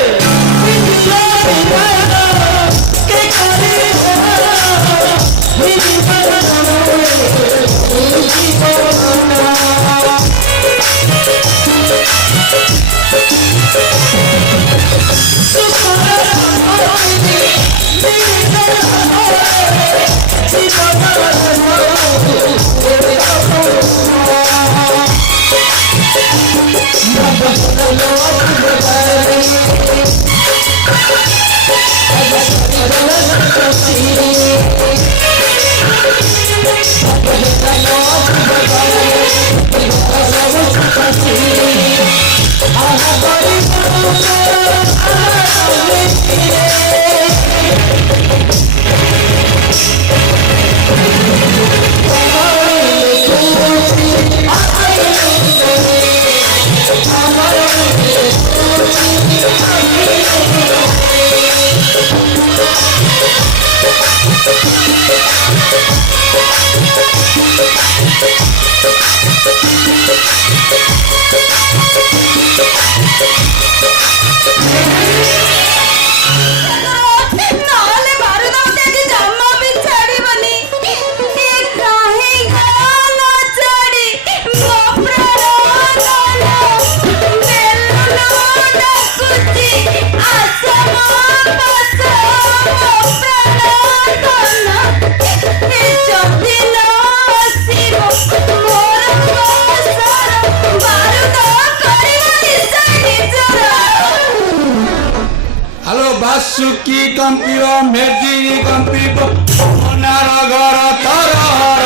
बासुकी कंपीब मेदिनी कंपीब पवनार घर तरहर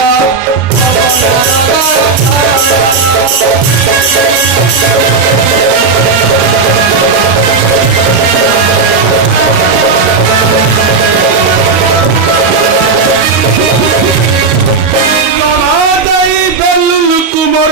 बेलुल कुमर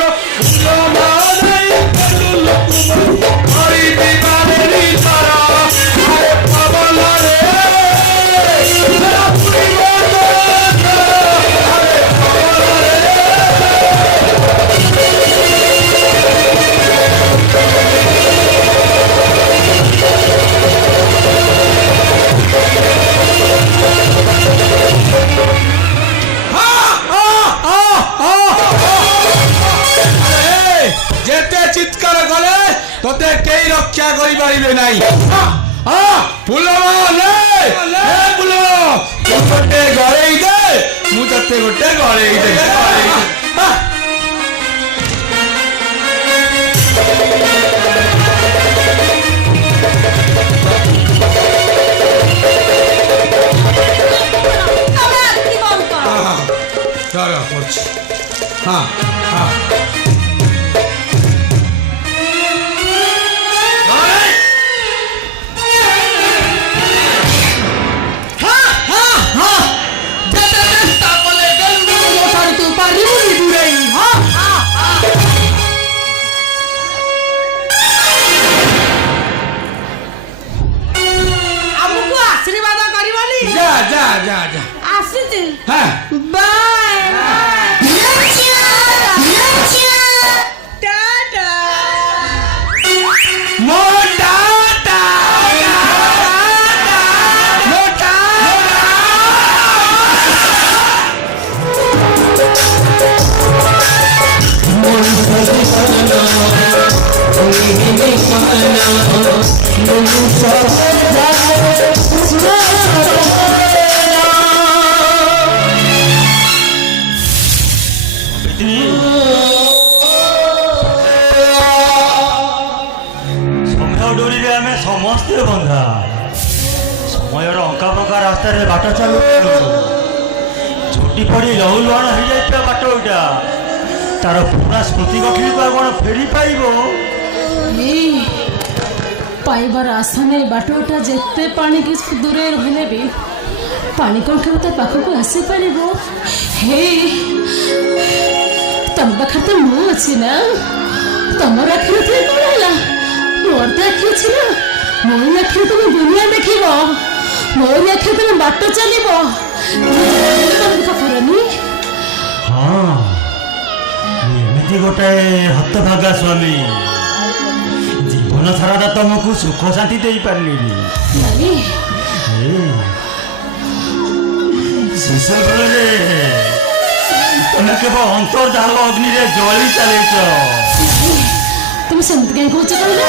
चित्कार गले तोते कई रक्षा करि परिबे नाही। फुल फुल गोटे गड़े दे मु तते गोटे गड़े दे। हाँ हाँ आसी बाय बाय ସାବିତ୍ରୀ ସମୟ ଡୋରିରେ ଆମେ ସମସ୍ତେ ବନ୍ଧା ସମୟର ଅଙ୍କା ପ୍ରକା ରାସ୍ତାରେ ବାଟ ଚାଲୁ ଛୁଟି ପଡ଼ି ଲହୁଲୁହାଣ ହେଇଯାଇଥିବା ବାଟ ଏଇଟା ତାର ପୁରୁଣା ସ୍ମୃତି ଗଠିକୁ ଆଉ କ'ଣ ଫେରି ପାଇବ ପାଇବାର ଆଶା ନେଇ ବାଟଟା ଯେତେ ପାଣିକି ଦୂରେ ରହିଲେ ବି ପାଣି କ'ଣ କେବେ ତା ପାଖକୁ ଆସିପାରିବ ହେଇ ତମ ପାଖରେ ତ ମୁଁ ଅଛି ନା ତମର ଆଖିରେ ଥିଲେ କ'ଣ ହେଲା ମୋର ତ ଆଖି ଅଛି ନା ମୋର ଆଖିରେ ତମେ ଦୁନିଆ ଦେଖିବ ମୋର ଆଖିରେ ତମେ ବାଟ ଚାଲିବ କରନି ହଁ ଏମିତି ଗୋଟାଏ ହତଭାଗା ସ୍ୱାମୀ ଜୀବନ ସାରା ତ ତମକୁ ସୁଖ ଶାନ୍ତି ଦେଇପାରିଲିନି ଶେଷ ବେଳରେ ତମେ କେବଳ ଅନ୍ତର୍ଧାନ ଅଗ୍ନିରେ ଜଳି ଚାଲିଛ তুমি সেমতি কাই কହୁଛ କହିଲ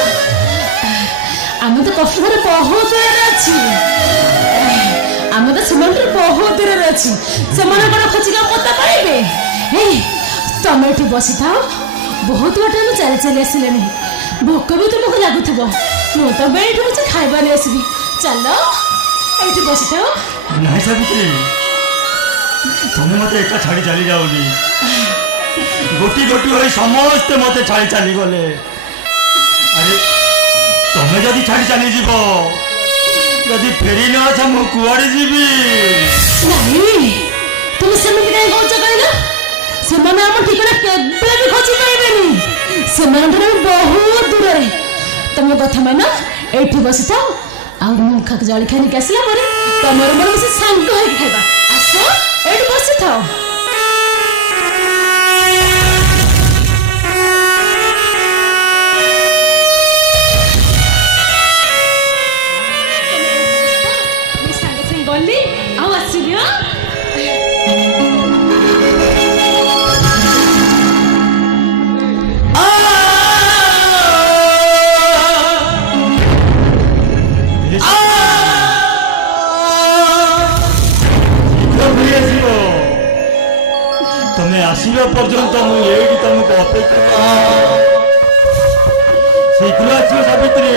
ଆମେ ତ କଷ୍ଟ ଘରେ ବହୁତ ଦୂରରେ ଅଛି ଆମେ ତ ସେମାନଙ୍କର ବହୁତ ଦୂରରେ ଅଛି ସେମାନେ କ'ଣ ଖୋଜିକା ମତେ ପାଇବେ ହେଇ ତମେ ଏଠି ବସିଥାଅ ବହୁତ ବାଟ ଆମେ ଚାଲି ଚାଲି ଆସିଲେଣି ଭୋକ ବି ତୁମକୁ ଲାଗୁଥିବ ମୁଁ ତ ଏଇଠି ବସି ଖାଇବା ନେଇ ଆସିବି ଚାଲ ଏଇଠି ବସିଥାଅ ନାହିଁ ସାବିତ୍ରୀ ତମେ ମତେ ଏକା ଛାଡ଼ି ଚାଲି ଯାଉନି ଗୋଟି ଗୋଟି ହୋଇ ସମସ୍ତେ ମତେ ଛାଡ଼ି ଚାଲିଗଲେ ଆରେ ତମେ ଯଦି ଛାଡ଼ି ଚାଲିଯିବ ଯଦି ଫେରି ନ ଆସ ମୁଁ କୁଆଡ଼େ ଯିବି ନାହିଁ তুমি ସେମିତି କାଇଁ କହୁଛ କହିଲ ସେମାନେ ଆମ ଠିକଣା କେବେ ବି ଖୋଜି ପାଇବେନି ସେମାନଙ୍କର ବହୁତ ଦୂରରେ ତମ କଥା ମାନ ଏଇଠି ବସିଥାଅ ଆଉ ମୁଁ ଜଳଖିଆ ନେଇକି ଆସିଲା ପରେ ତମର ମୋର ବସି ସାଙ୍ଗ ହେଇକି ଖାଇବା ଆସ ଏଇଠି ବସିଥାଅ ସାଙ୍ଗେ ସାଙ୍ଗେ ଗଲି ଆଉ ଆସିଲି ତମେ ଆସିବା ପର୍ଯ୍ୟନ୍ତ ମୁଁ ଏଇଠି ତମକୁ ଅପେକ୍ଷା ଶୀଘ୍ର ଆସିବ ସାବିତ୍ରୀ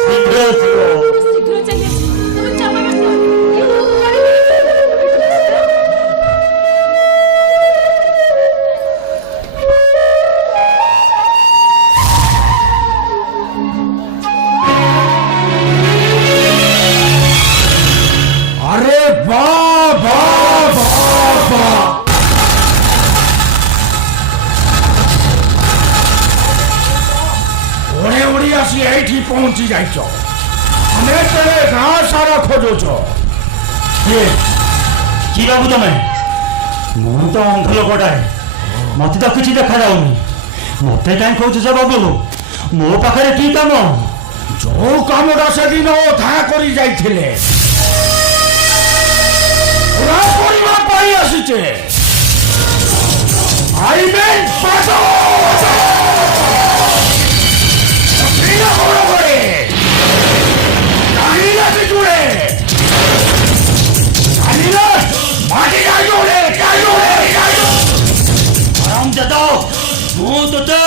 ଶୀଘ୍ର ଆସିବ ଶୀଘ୍ର ଚାଲି ଆସି ତମେ ଚାଲ আরে বাবা বাবা ওড়ে উড়ি আসি এইটি পৌঁছি যাইছ আমি তেরে গাঁ সারা খোঁজুছ কি বাবু ତମେ ମୁଁ ତ ଅନ୍ଧ ଲୋକଟାଏ ମତେ ତ କିଛି ଦେଖାଯାଉନି ମତେ କାହିଁ କହୁଛ ବାବୁ ମୋ ପାଖରେ କି କାମ ଯୋଉ କାମଟା ସେଦିନ ଅଧା କରି ଯାଇଥିଲେ ପୁରା କରିବା ପାଇଁ ଆସିଛେ ଆଇବେ ପାଦ ମୁଁ ତୋତେ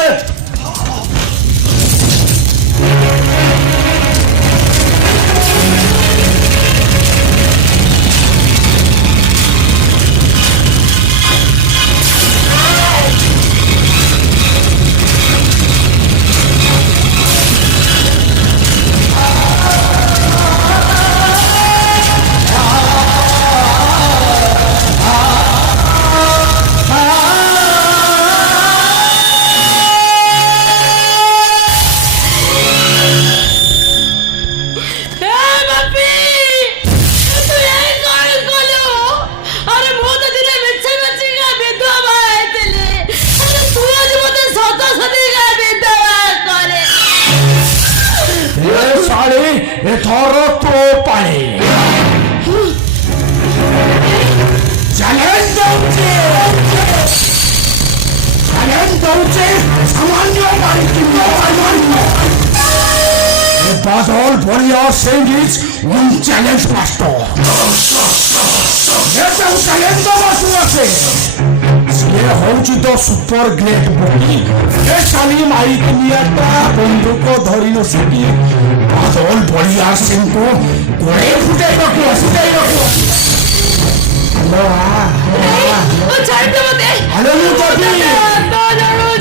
ଏଥର ତୋ ପାଳି ଚ୍ୟାଲେଞ୍ଜ ଦଉଛେ ସାମାନ୍ୟ Badal Balia Singh is one challenge master ଏ ସବୁ ଚ୍ୟାଲେଞ୍ଜ ଦବାକୁ ଆସେ ସିଏ ହଉଛି হচ্ছে তো সুপার গ্রেট বডি এ শালি মাইক নিয়াটা বন্দুক ধরি নসিকি বাদল বড়িয়া সিংহ গোড়ে ফুটাইବାକୁ আসিବାକୁ ও ছাড়ি দে মতে আরে মু কবি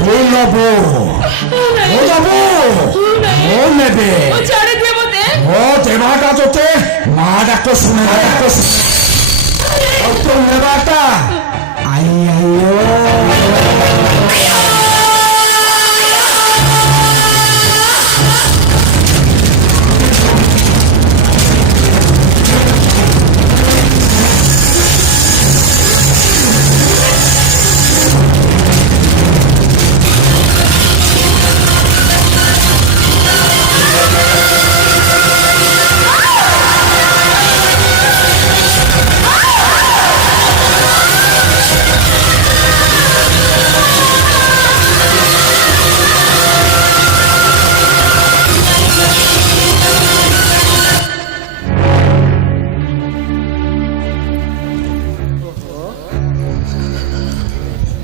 ও নবো ও নবো ও নেবে ও ছাড়ি দে মতে ও দেবাটা তোতে মা ডাক্তার শুনে ডাক্তার ও তো নেবাটা আই আইও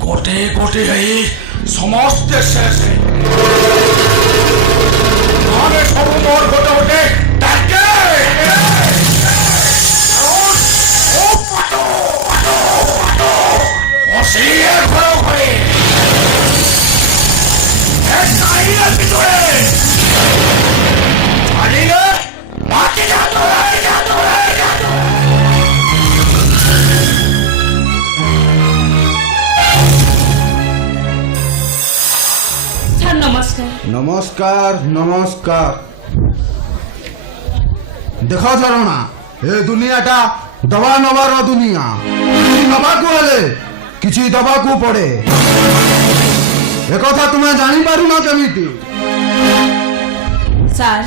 কোটে কোটে হই সমস্ত শেষ আরে সব মোর কোটে কোটে ডাকে ও পাটো পাটো পাটো ও সিয়ে ঘরে ঘরে এক সাইয়ের ভিতরে চালিয়ে মাটি যাতো যাতো যাতো স্যার নমস্কার নমস্কার নমস্কার দেখ ঝরଣା এ দুনিয়াটা দবা নবার দুনিয়া নବାକୁ ହେଲେ କିଛି ଦବାକୁ ପଡେ একথা তুমি জানিপারুন কেমিতি স্যার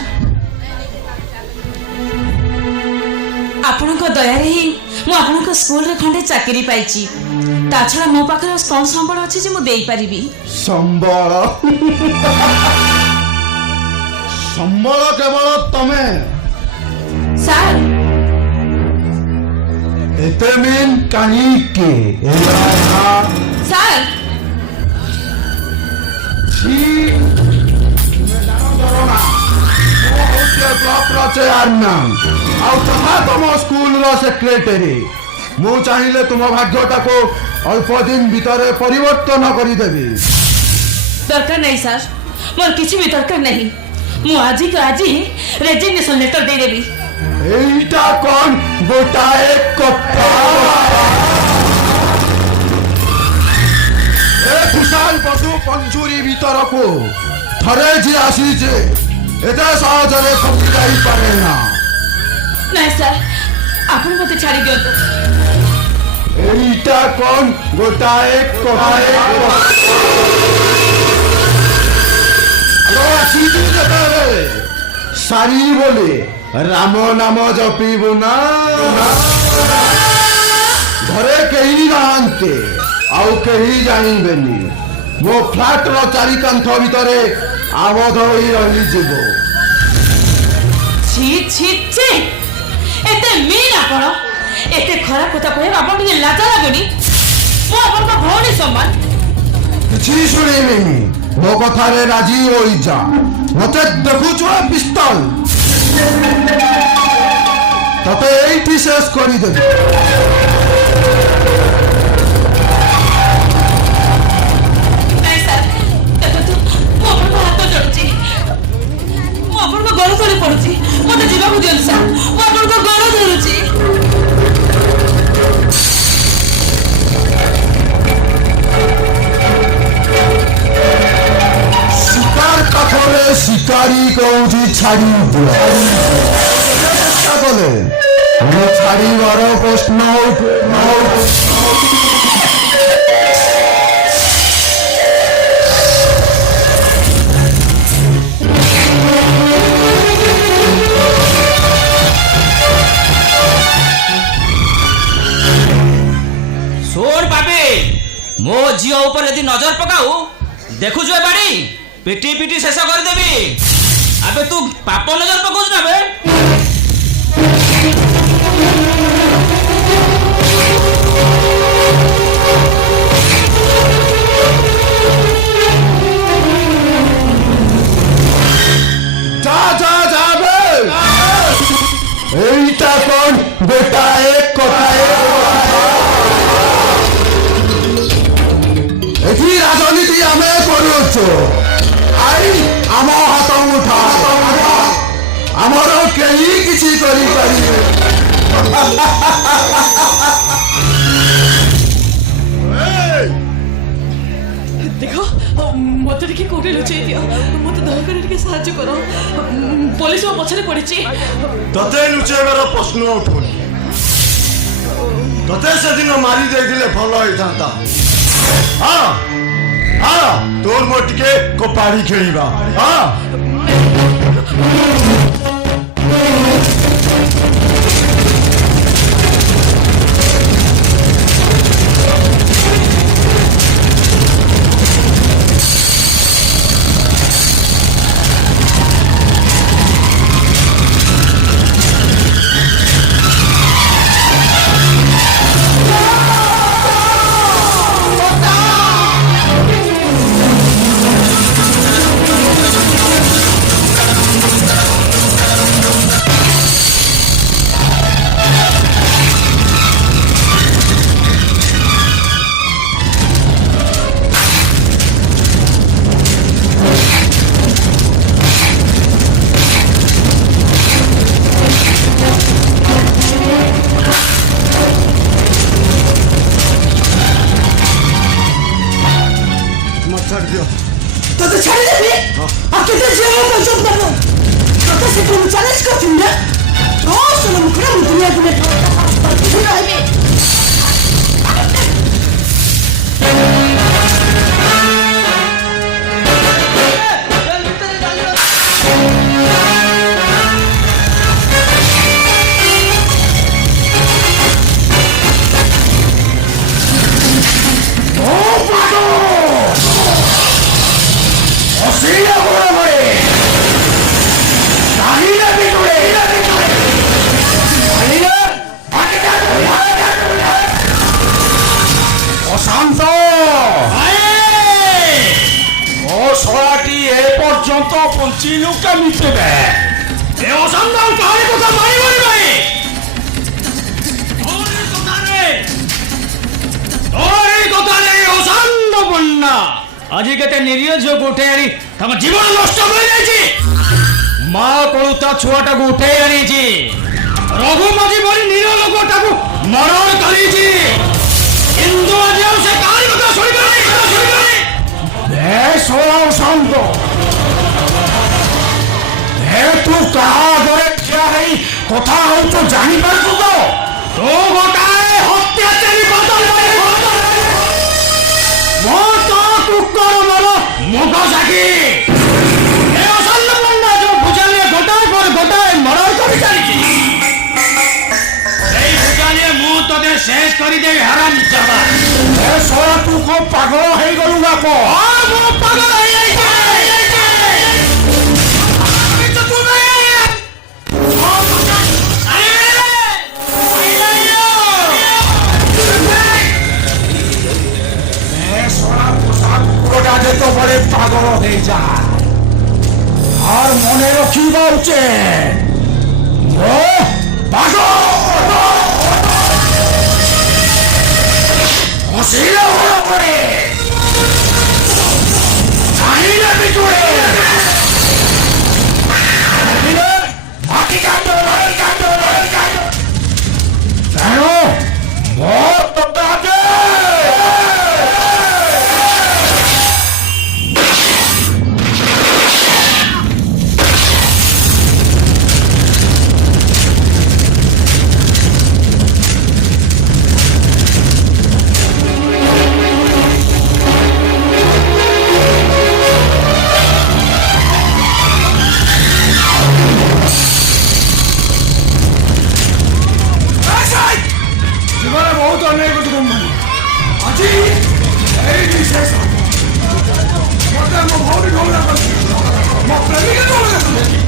ଆପଣଙ୍କ ଦୟାରେ ହିଁ ମୁଁ ଆପଣଙ୍କ ସ୍କୁଲରେ ଖଣ୍ଡେ ଚାକିରି ପାଇଛି ତା ଛଡ଼ା ମୋ ପାଖରେ କଣ ସମ୍ବଳ ଅଛି ଯେ ମୁଁ ଦେଇପାରିବି ସମ୍ବଳ ସମ୍ବଳ କେବଳ ତମେ ସାର୍ ଏତେ ମିନ୍ କାହିଁକି ସାର୍ ବ୍ଲକର ଚେୟାରମ୍ୟାନ ଆଉ ତମା ତମ ସ୍କୁଲର ସେକ୍ରେଟାରୀ ମୁଁ ଚାହିଁଲେ ତୁମ ଭାଗ୍ୟଟାକୁ ଅଳ୍ପ ଦିନ ଭିତରେ ପରିବର୍ତ୍ତନ କରିଦେବି ଦରକାର ନାହିଁ ସାର୍ ମୋର କିଛି ବି ଦରକାର ନାହିଁ ମୁଁ ଆଜିକୁ ଆଜି ହିଁ ରେଜିଗ୍ନେସନ ଲେଟର ଦେଇଦେବି এইটা কোন গোটাଏ কথা এ খুশাল পশু পঞ্জুরি ভিতরକୁ ଥରେ ଯିଏ ଆସିছে ଏତେ ସହଜରେ ଖସି ଯାଇପାରେ ନା ନାଇଁ ସାର୍ ଆପଣ ମୋତେ ଛାଡ଼ି ଦିଅନ୍ତୁ এইটা কোন গোটাଏ ଆସିଛୁ ଯେତେବେଳେ ସାରି ବୋଲି ରାମ ନାମ ଜପିବୁ ନା ଘରେ କେହି ନାହାନ୍ତି ଆଉ କେହି ଜାଣିବେନି ମୋ ଫ୍ଲାଟର ଚାରି କାନ୍ଥ ଭିତରେ ଆବଦ୍ଧ ହୋଇ ରହିଯିବୁ ছি ছি ছি ଏତେ ମିନ୍ ଆପଣ ଏତେ ଖରାପ କଥା କହିବା ଆପଣ ଟିକେ ଲାଜ ଲାଗୁନି ମୁଁ ଆପଣଙ୍କ ଭଉଣୀ ସମାନ କିଛି ଶୁଣିବିନି ମୋ କଥାରେ ରାଜି ହୋଇଯା ମତେ ଦେଖୁଛୁ ପିସ୍ତଲ ତତେ ଏଇଠି ଶେଷ କରିଦେବି ନାଇଁ ସାର୍ ଦେଖନ୍ତୁ ମୁଁ ଆପଣଙ୍କ ହାତ ଯୋଡୁଛି ମୁଁ ଆପଣଙ୍କ ଗୋଡ଼ ତଳେ ପଡୁଛି ମୋତେ ଯିବାକୁ ଦିଅନ୍ତୁ ସାର୍ ମୁଁ ଆପଣଙ୍କ ଗୋଡ଼ ଧରୁଛି শিকার কাঠরে শিকারি কৌটি ছাড়ি চেষ্টা কলে ছাড়িবার প্রশ্ন ଶୁଣ ପାପି ମୋ ଝିଅ ଉପରେ ଯଦି ନଜର ପକାଉ ଦେଖୁଛୁ ଏ ବାଡ଼ି ପିଟି ପିଟି ଶେଷ କରିଦେବି ଆବେ ତୁ ପାପ ନଜର ପକାଉଛୁ ନା ବେ ଦେଖ ମତେ ଟିକେ କୋଉଠି ଲୁଚେଇ ଦିଅ ମତେ ଦୟାକରି ଟିକେ ସାହାଯ୍ୟ କର ପୋଲିସ ମୋ ପଛରେ ପଡ଼ିଛି ତତେ ଲୁଚେଇବାର ପ୍ରଶ୍ନ ଉଠୁନି ତତେ ସେଦିନ ମାରି ଦେଇଥିଲେ ଭଲ ହେଇଥାନ୍ତା ତୋର ମୋ ଟିକେ କପାଡ଼ି ଖେଳିବା তোকে ছেড়ে দেবে আর তোকে জীবন পর্যন্ত পাবো তোকে সে কোনো চ্যালেঞ্জ করছিস না ও শোনো মুখে দুনিয়া তুমি রইবে অশান্ত ও শোয়াটি এ পর্যন্ত পৌঁছিলু কেমিতে এ অশান্ত কাহার কথা মানিবনি ভাই তোর এই কথারে অশান্ত বন্যা আজি কেতে নিরীহ ঝিওকে উঠে আনি তাম জীবন নষ্ট করে যাইছি মা কোলু তা ছুয়াটাকে উঠে আনিছি রঘু মাঝি ভরি নিরীহ লোকটাকে মরণ করিছি কিন্তু আজ আর সে কাহার কথা শুনিবে না কথা শুনিবে না হে সোলাও শান্ত হে তু কাহা ঘরে ঠিয়া হেই কথা হউছ জানি পারছু তো তো গোটায় হত্যাচারী বদল করে মো তো কুকুর মর মুখ সাকি এ অসন্ন বন্যা যে বুঝালিয়ে গোটায় পর গোটায় মরণ করে চালিছি এই বুঝালিয়ে মু তোদের শেষ করে দেবে হারাম জাদা এ সোলা তু কো পাগল হয়ে গলু না কো মো পাগল হয়ে যাইছে আমি তো তুই তো বলে পাগল হয়ে যায় আর মনে রাখিবা উচিত ও পাগল অশীল হলো করে চাহিদা ভিতরে কেন মত আছে জীবনে বহুত অন্যায় করতে কোম্পানি আজি এই বিশেষ মতে ମୋ ଭଉଣୀ ଢୋଲା କରିଛି ମୋ ପ୍ରେମିକା ଢୋଲା କରିଛି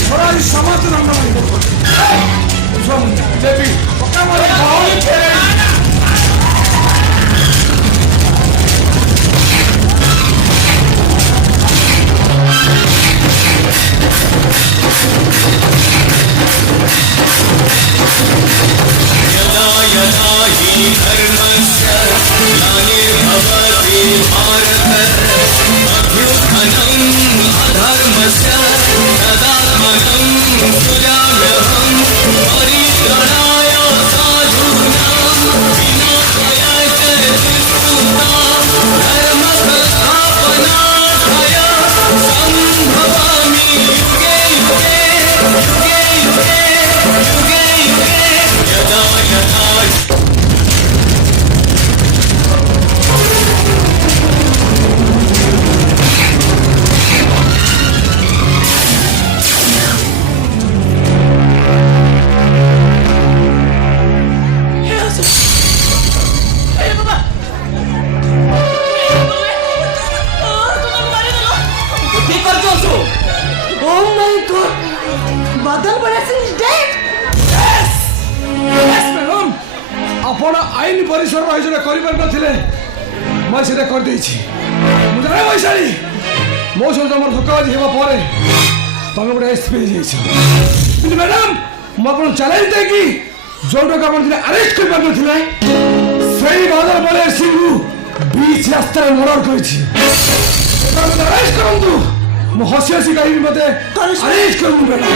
ଛଡ଼ା ଆଜି ସମାଜ ଦଣ୍ଡ ଦେବି ପକା ମୋର ଭଉଣୀ ଫେରେ यदा यदा हि धर्मस्य ग्लानिर्भवति भारत अभ्युत्थनम् अधर्मस्य तदात्मनं सृजाम्यहं परित्राणाय ମହେଶ୍ୱର ଭାଇ ଯୋଉଟା କରିପାରିନଥିଲେ ମୁଁ ସେଟା କରିଦେଇଛି। ମୁଁ ଜାଣେ ବୈଶାଳୀ ମୋ ସହିତ ତମର ଧୋକାବାଜି ହେବା ପରେ ତମେ ଗୋଟେ ଏସ୍ପି ହେଇଯାଇଛ, କିନ୍ତୁ ମ୍ୟାଡ଼ାମ ମୁଁ ଆପଣଙ୍କୁ ଚ୍ୟାଲେଞ୍ଜ ଦେଇକି ଯୋଉଟାକୁ ଆପଣ ଦିନେ ଆରେଷ୍ଟ କରିପାରିନଥିଲେ ସେଇ ବାଦଲ ବଳେର ସିଂହକୁ ବିଚ୍ ରାସ୍ତାରେ ମର୍ଡର କରିଛି। ଆରେଷ୍ଟ କରନ୍ତୁ, ମୁଁ ହସି ହସି କହିବି ମତେ ଆରେଷ୍ଟ କରନ୍ତୁ ମ୍ୟାଡ଼ାମ।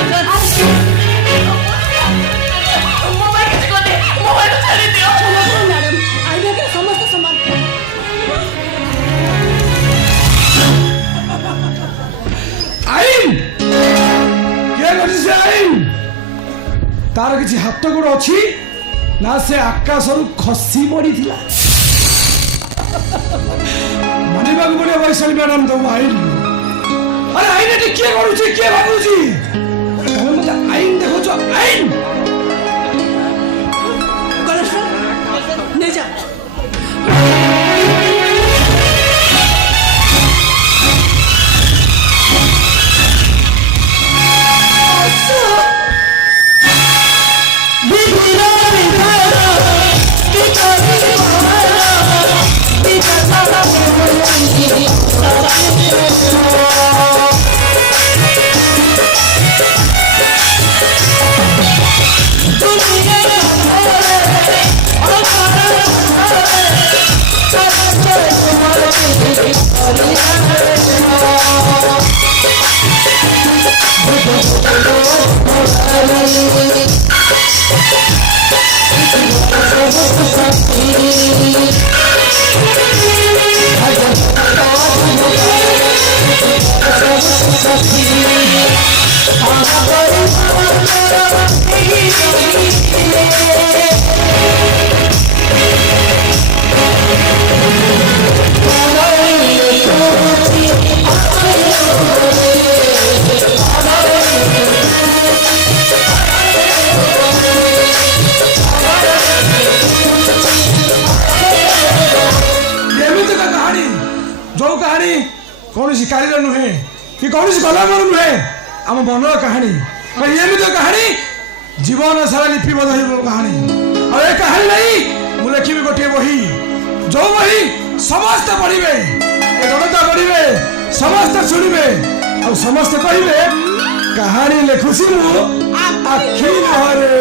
ସମସ୍ତେ ସମାନ। ଆଇନ କିଏ କରିଛି ସେ ଆଇନ? ତାର କିଛି ହାତ ଗୋଡ଼ ଅଛି ନା ସେ ଆକାଶରୁ ଖସି ପଡ଼ିଥିଲା? ମାନିବାକୁ ପଡ଼ିବ ବୈଶାଳୀ ମ୍ୟାଡାମ ତମ ଆଇନ। ଆରେ ଆଇନ ଏଠି କିଏ କରୁଛି କିଏ ଭାବୁଛି? ତମେ ମତେ ଆଇନ ଦେଖୁଛ ଆଇନ? ନେଇ ଯା। जो कहानी कौन शिकारीर नुहे कि कौन कलमर नुहे आम मनर कहानी एमती कहानी जीवन सारा लिपिबद्ध हो कहानी और ये कहानी नहीं मुझे लिखी गोटे बही जो बही समस्त पढ़े जनता पढ़े समस्त शुणे और समस्त कहे कहानी लिखुसी मु आखि मुहरे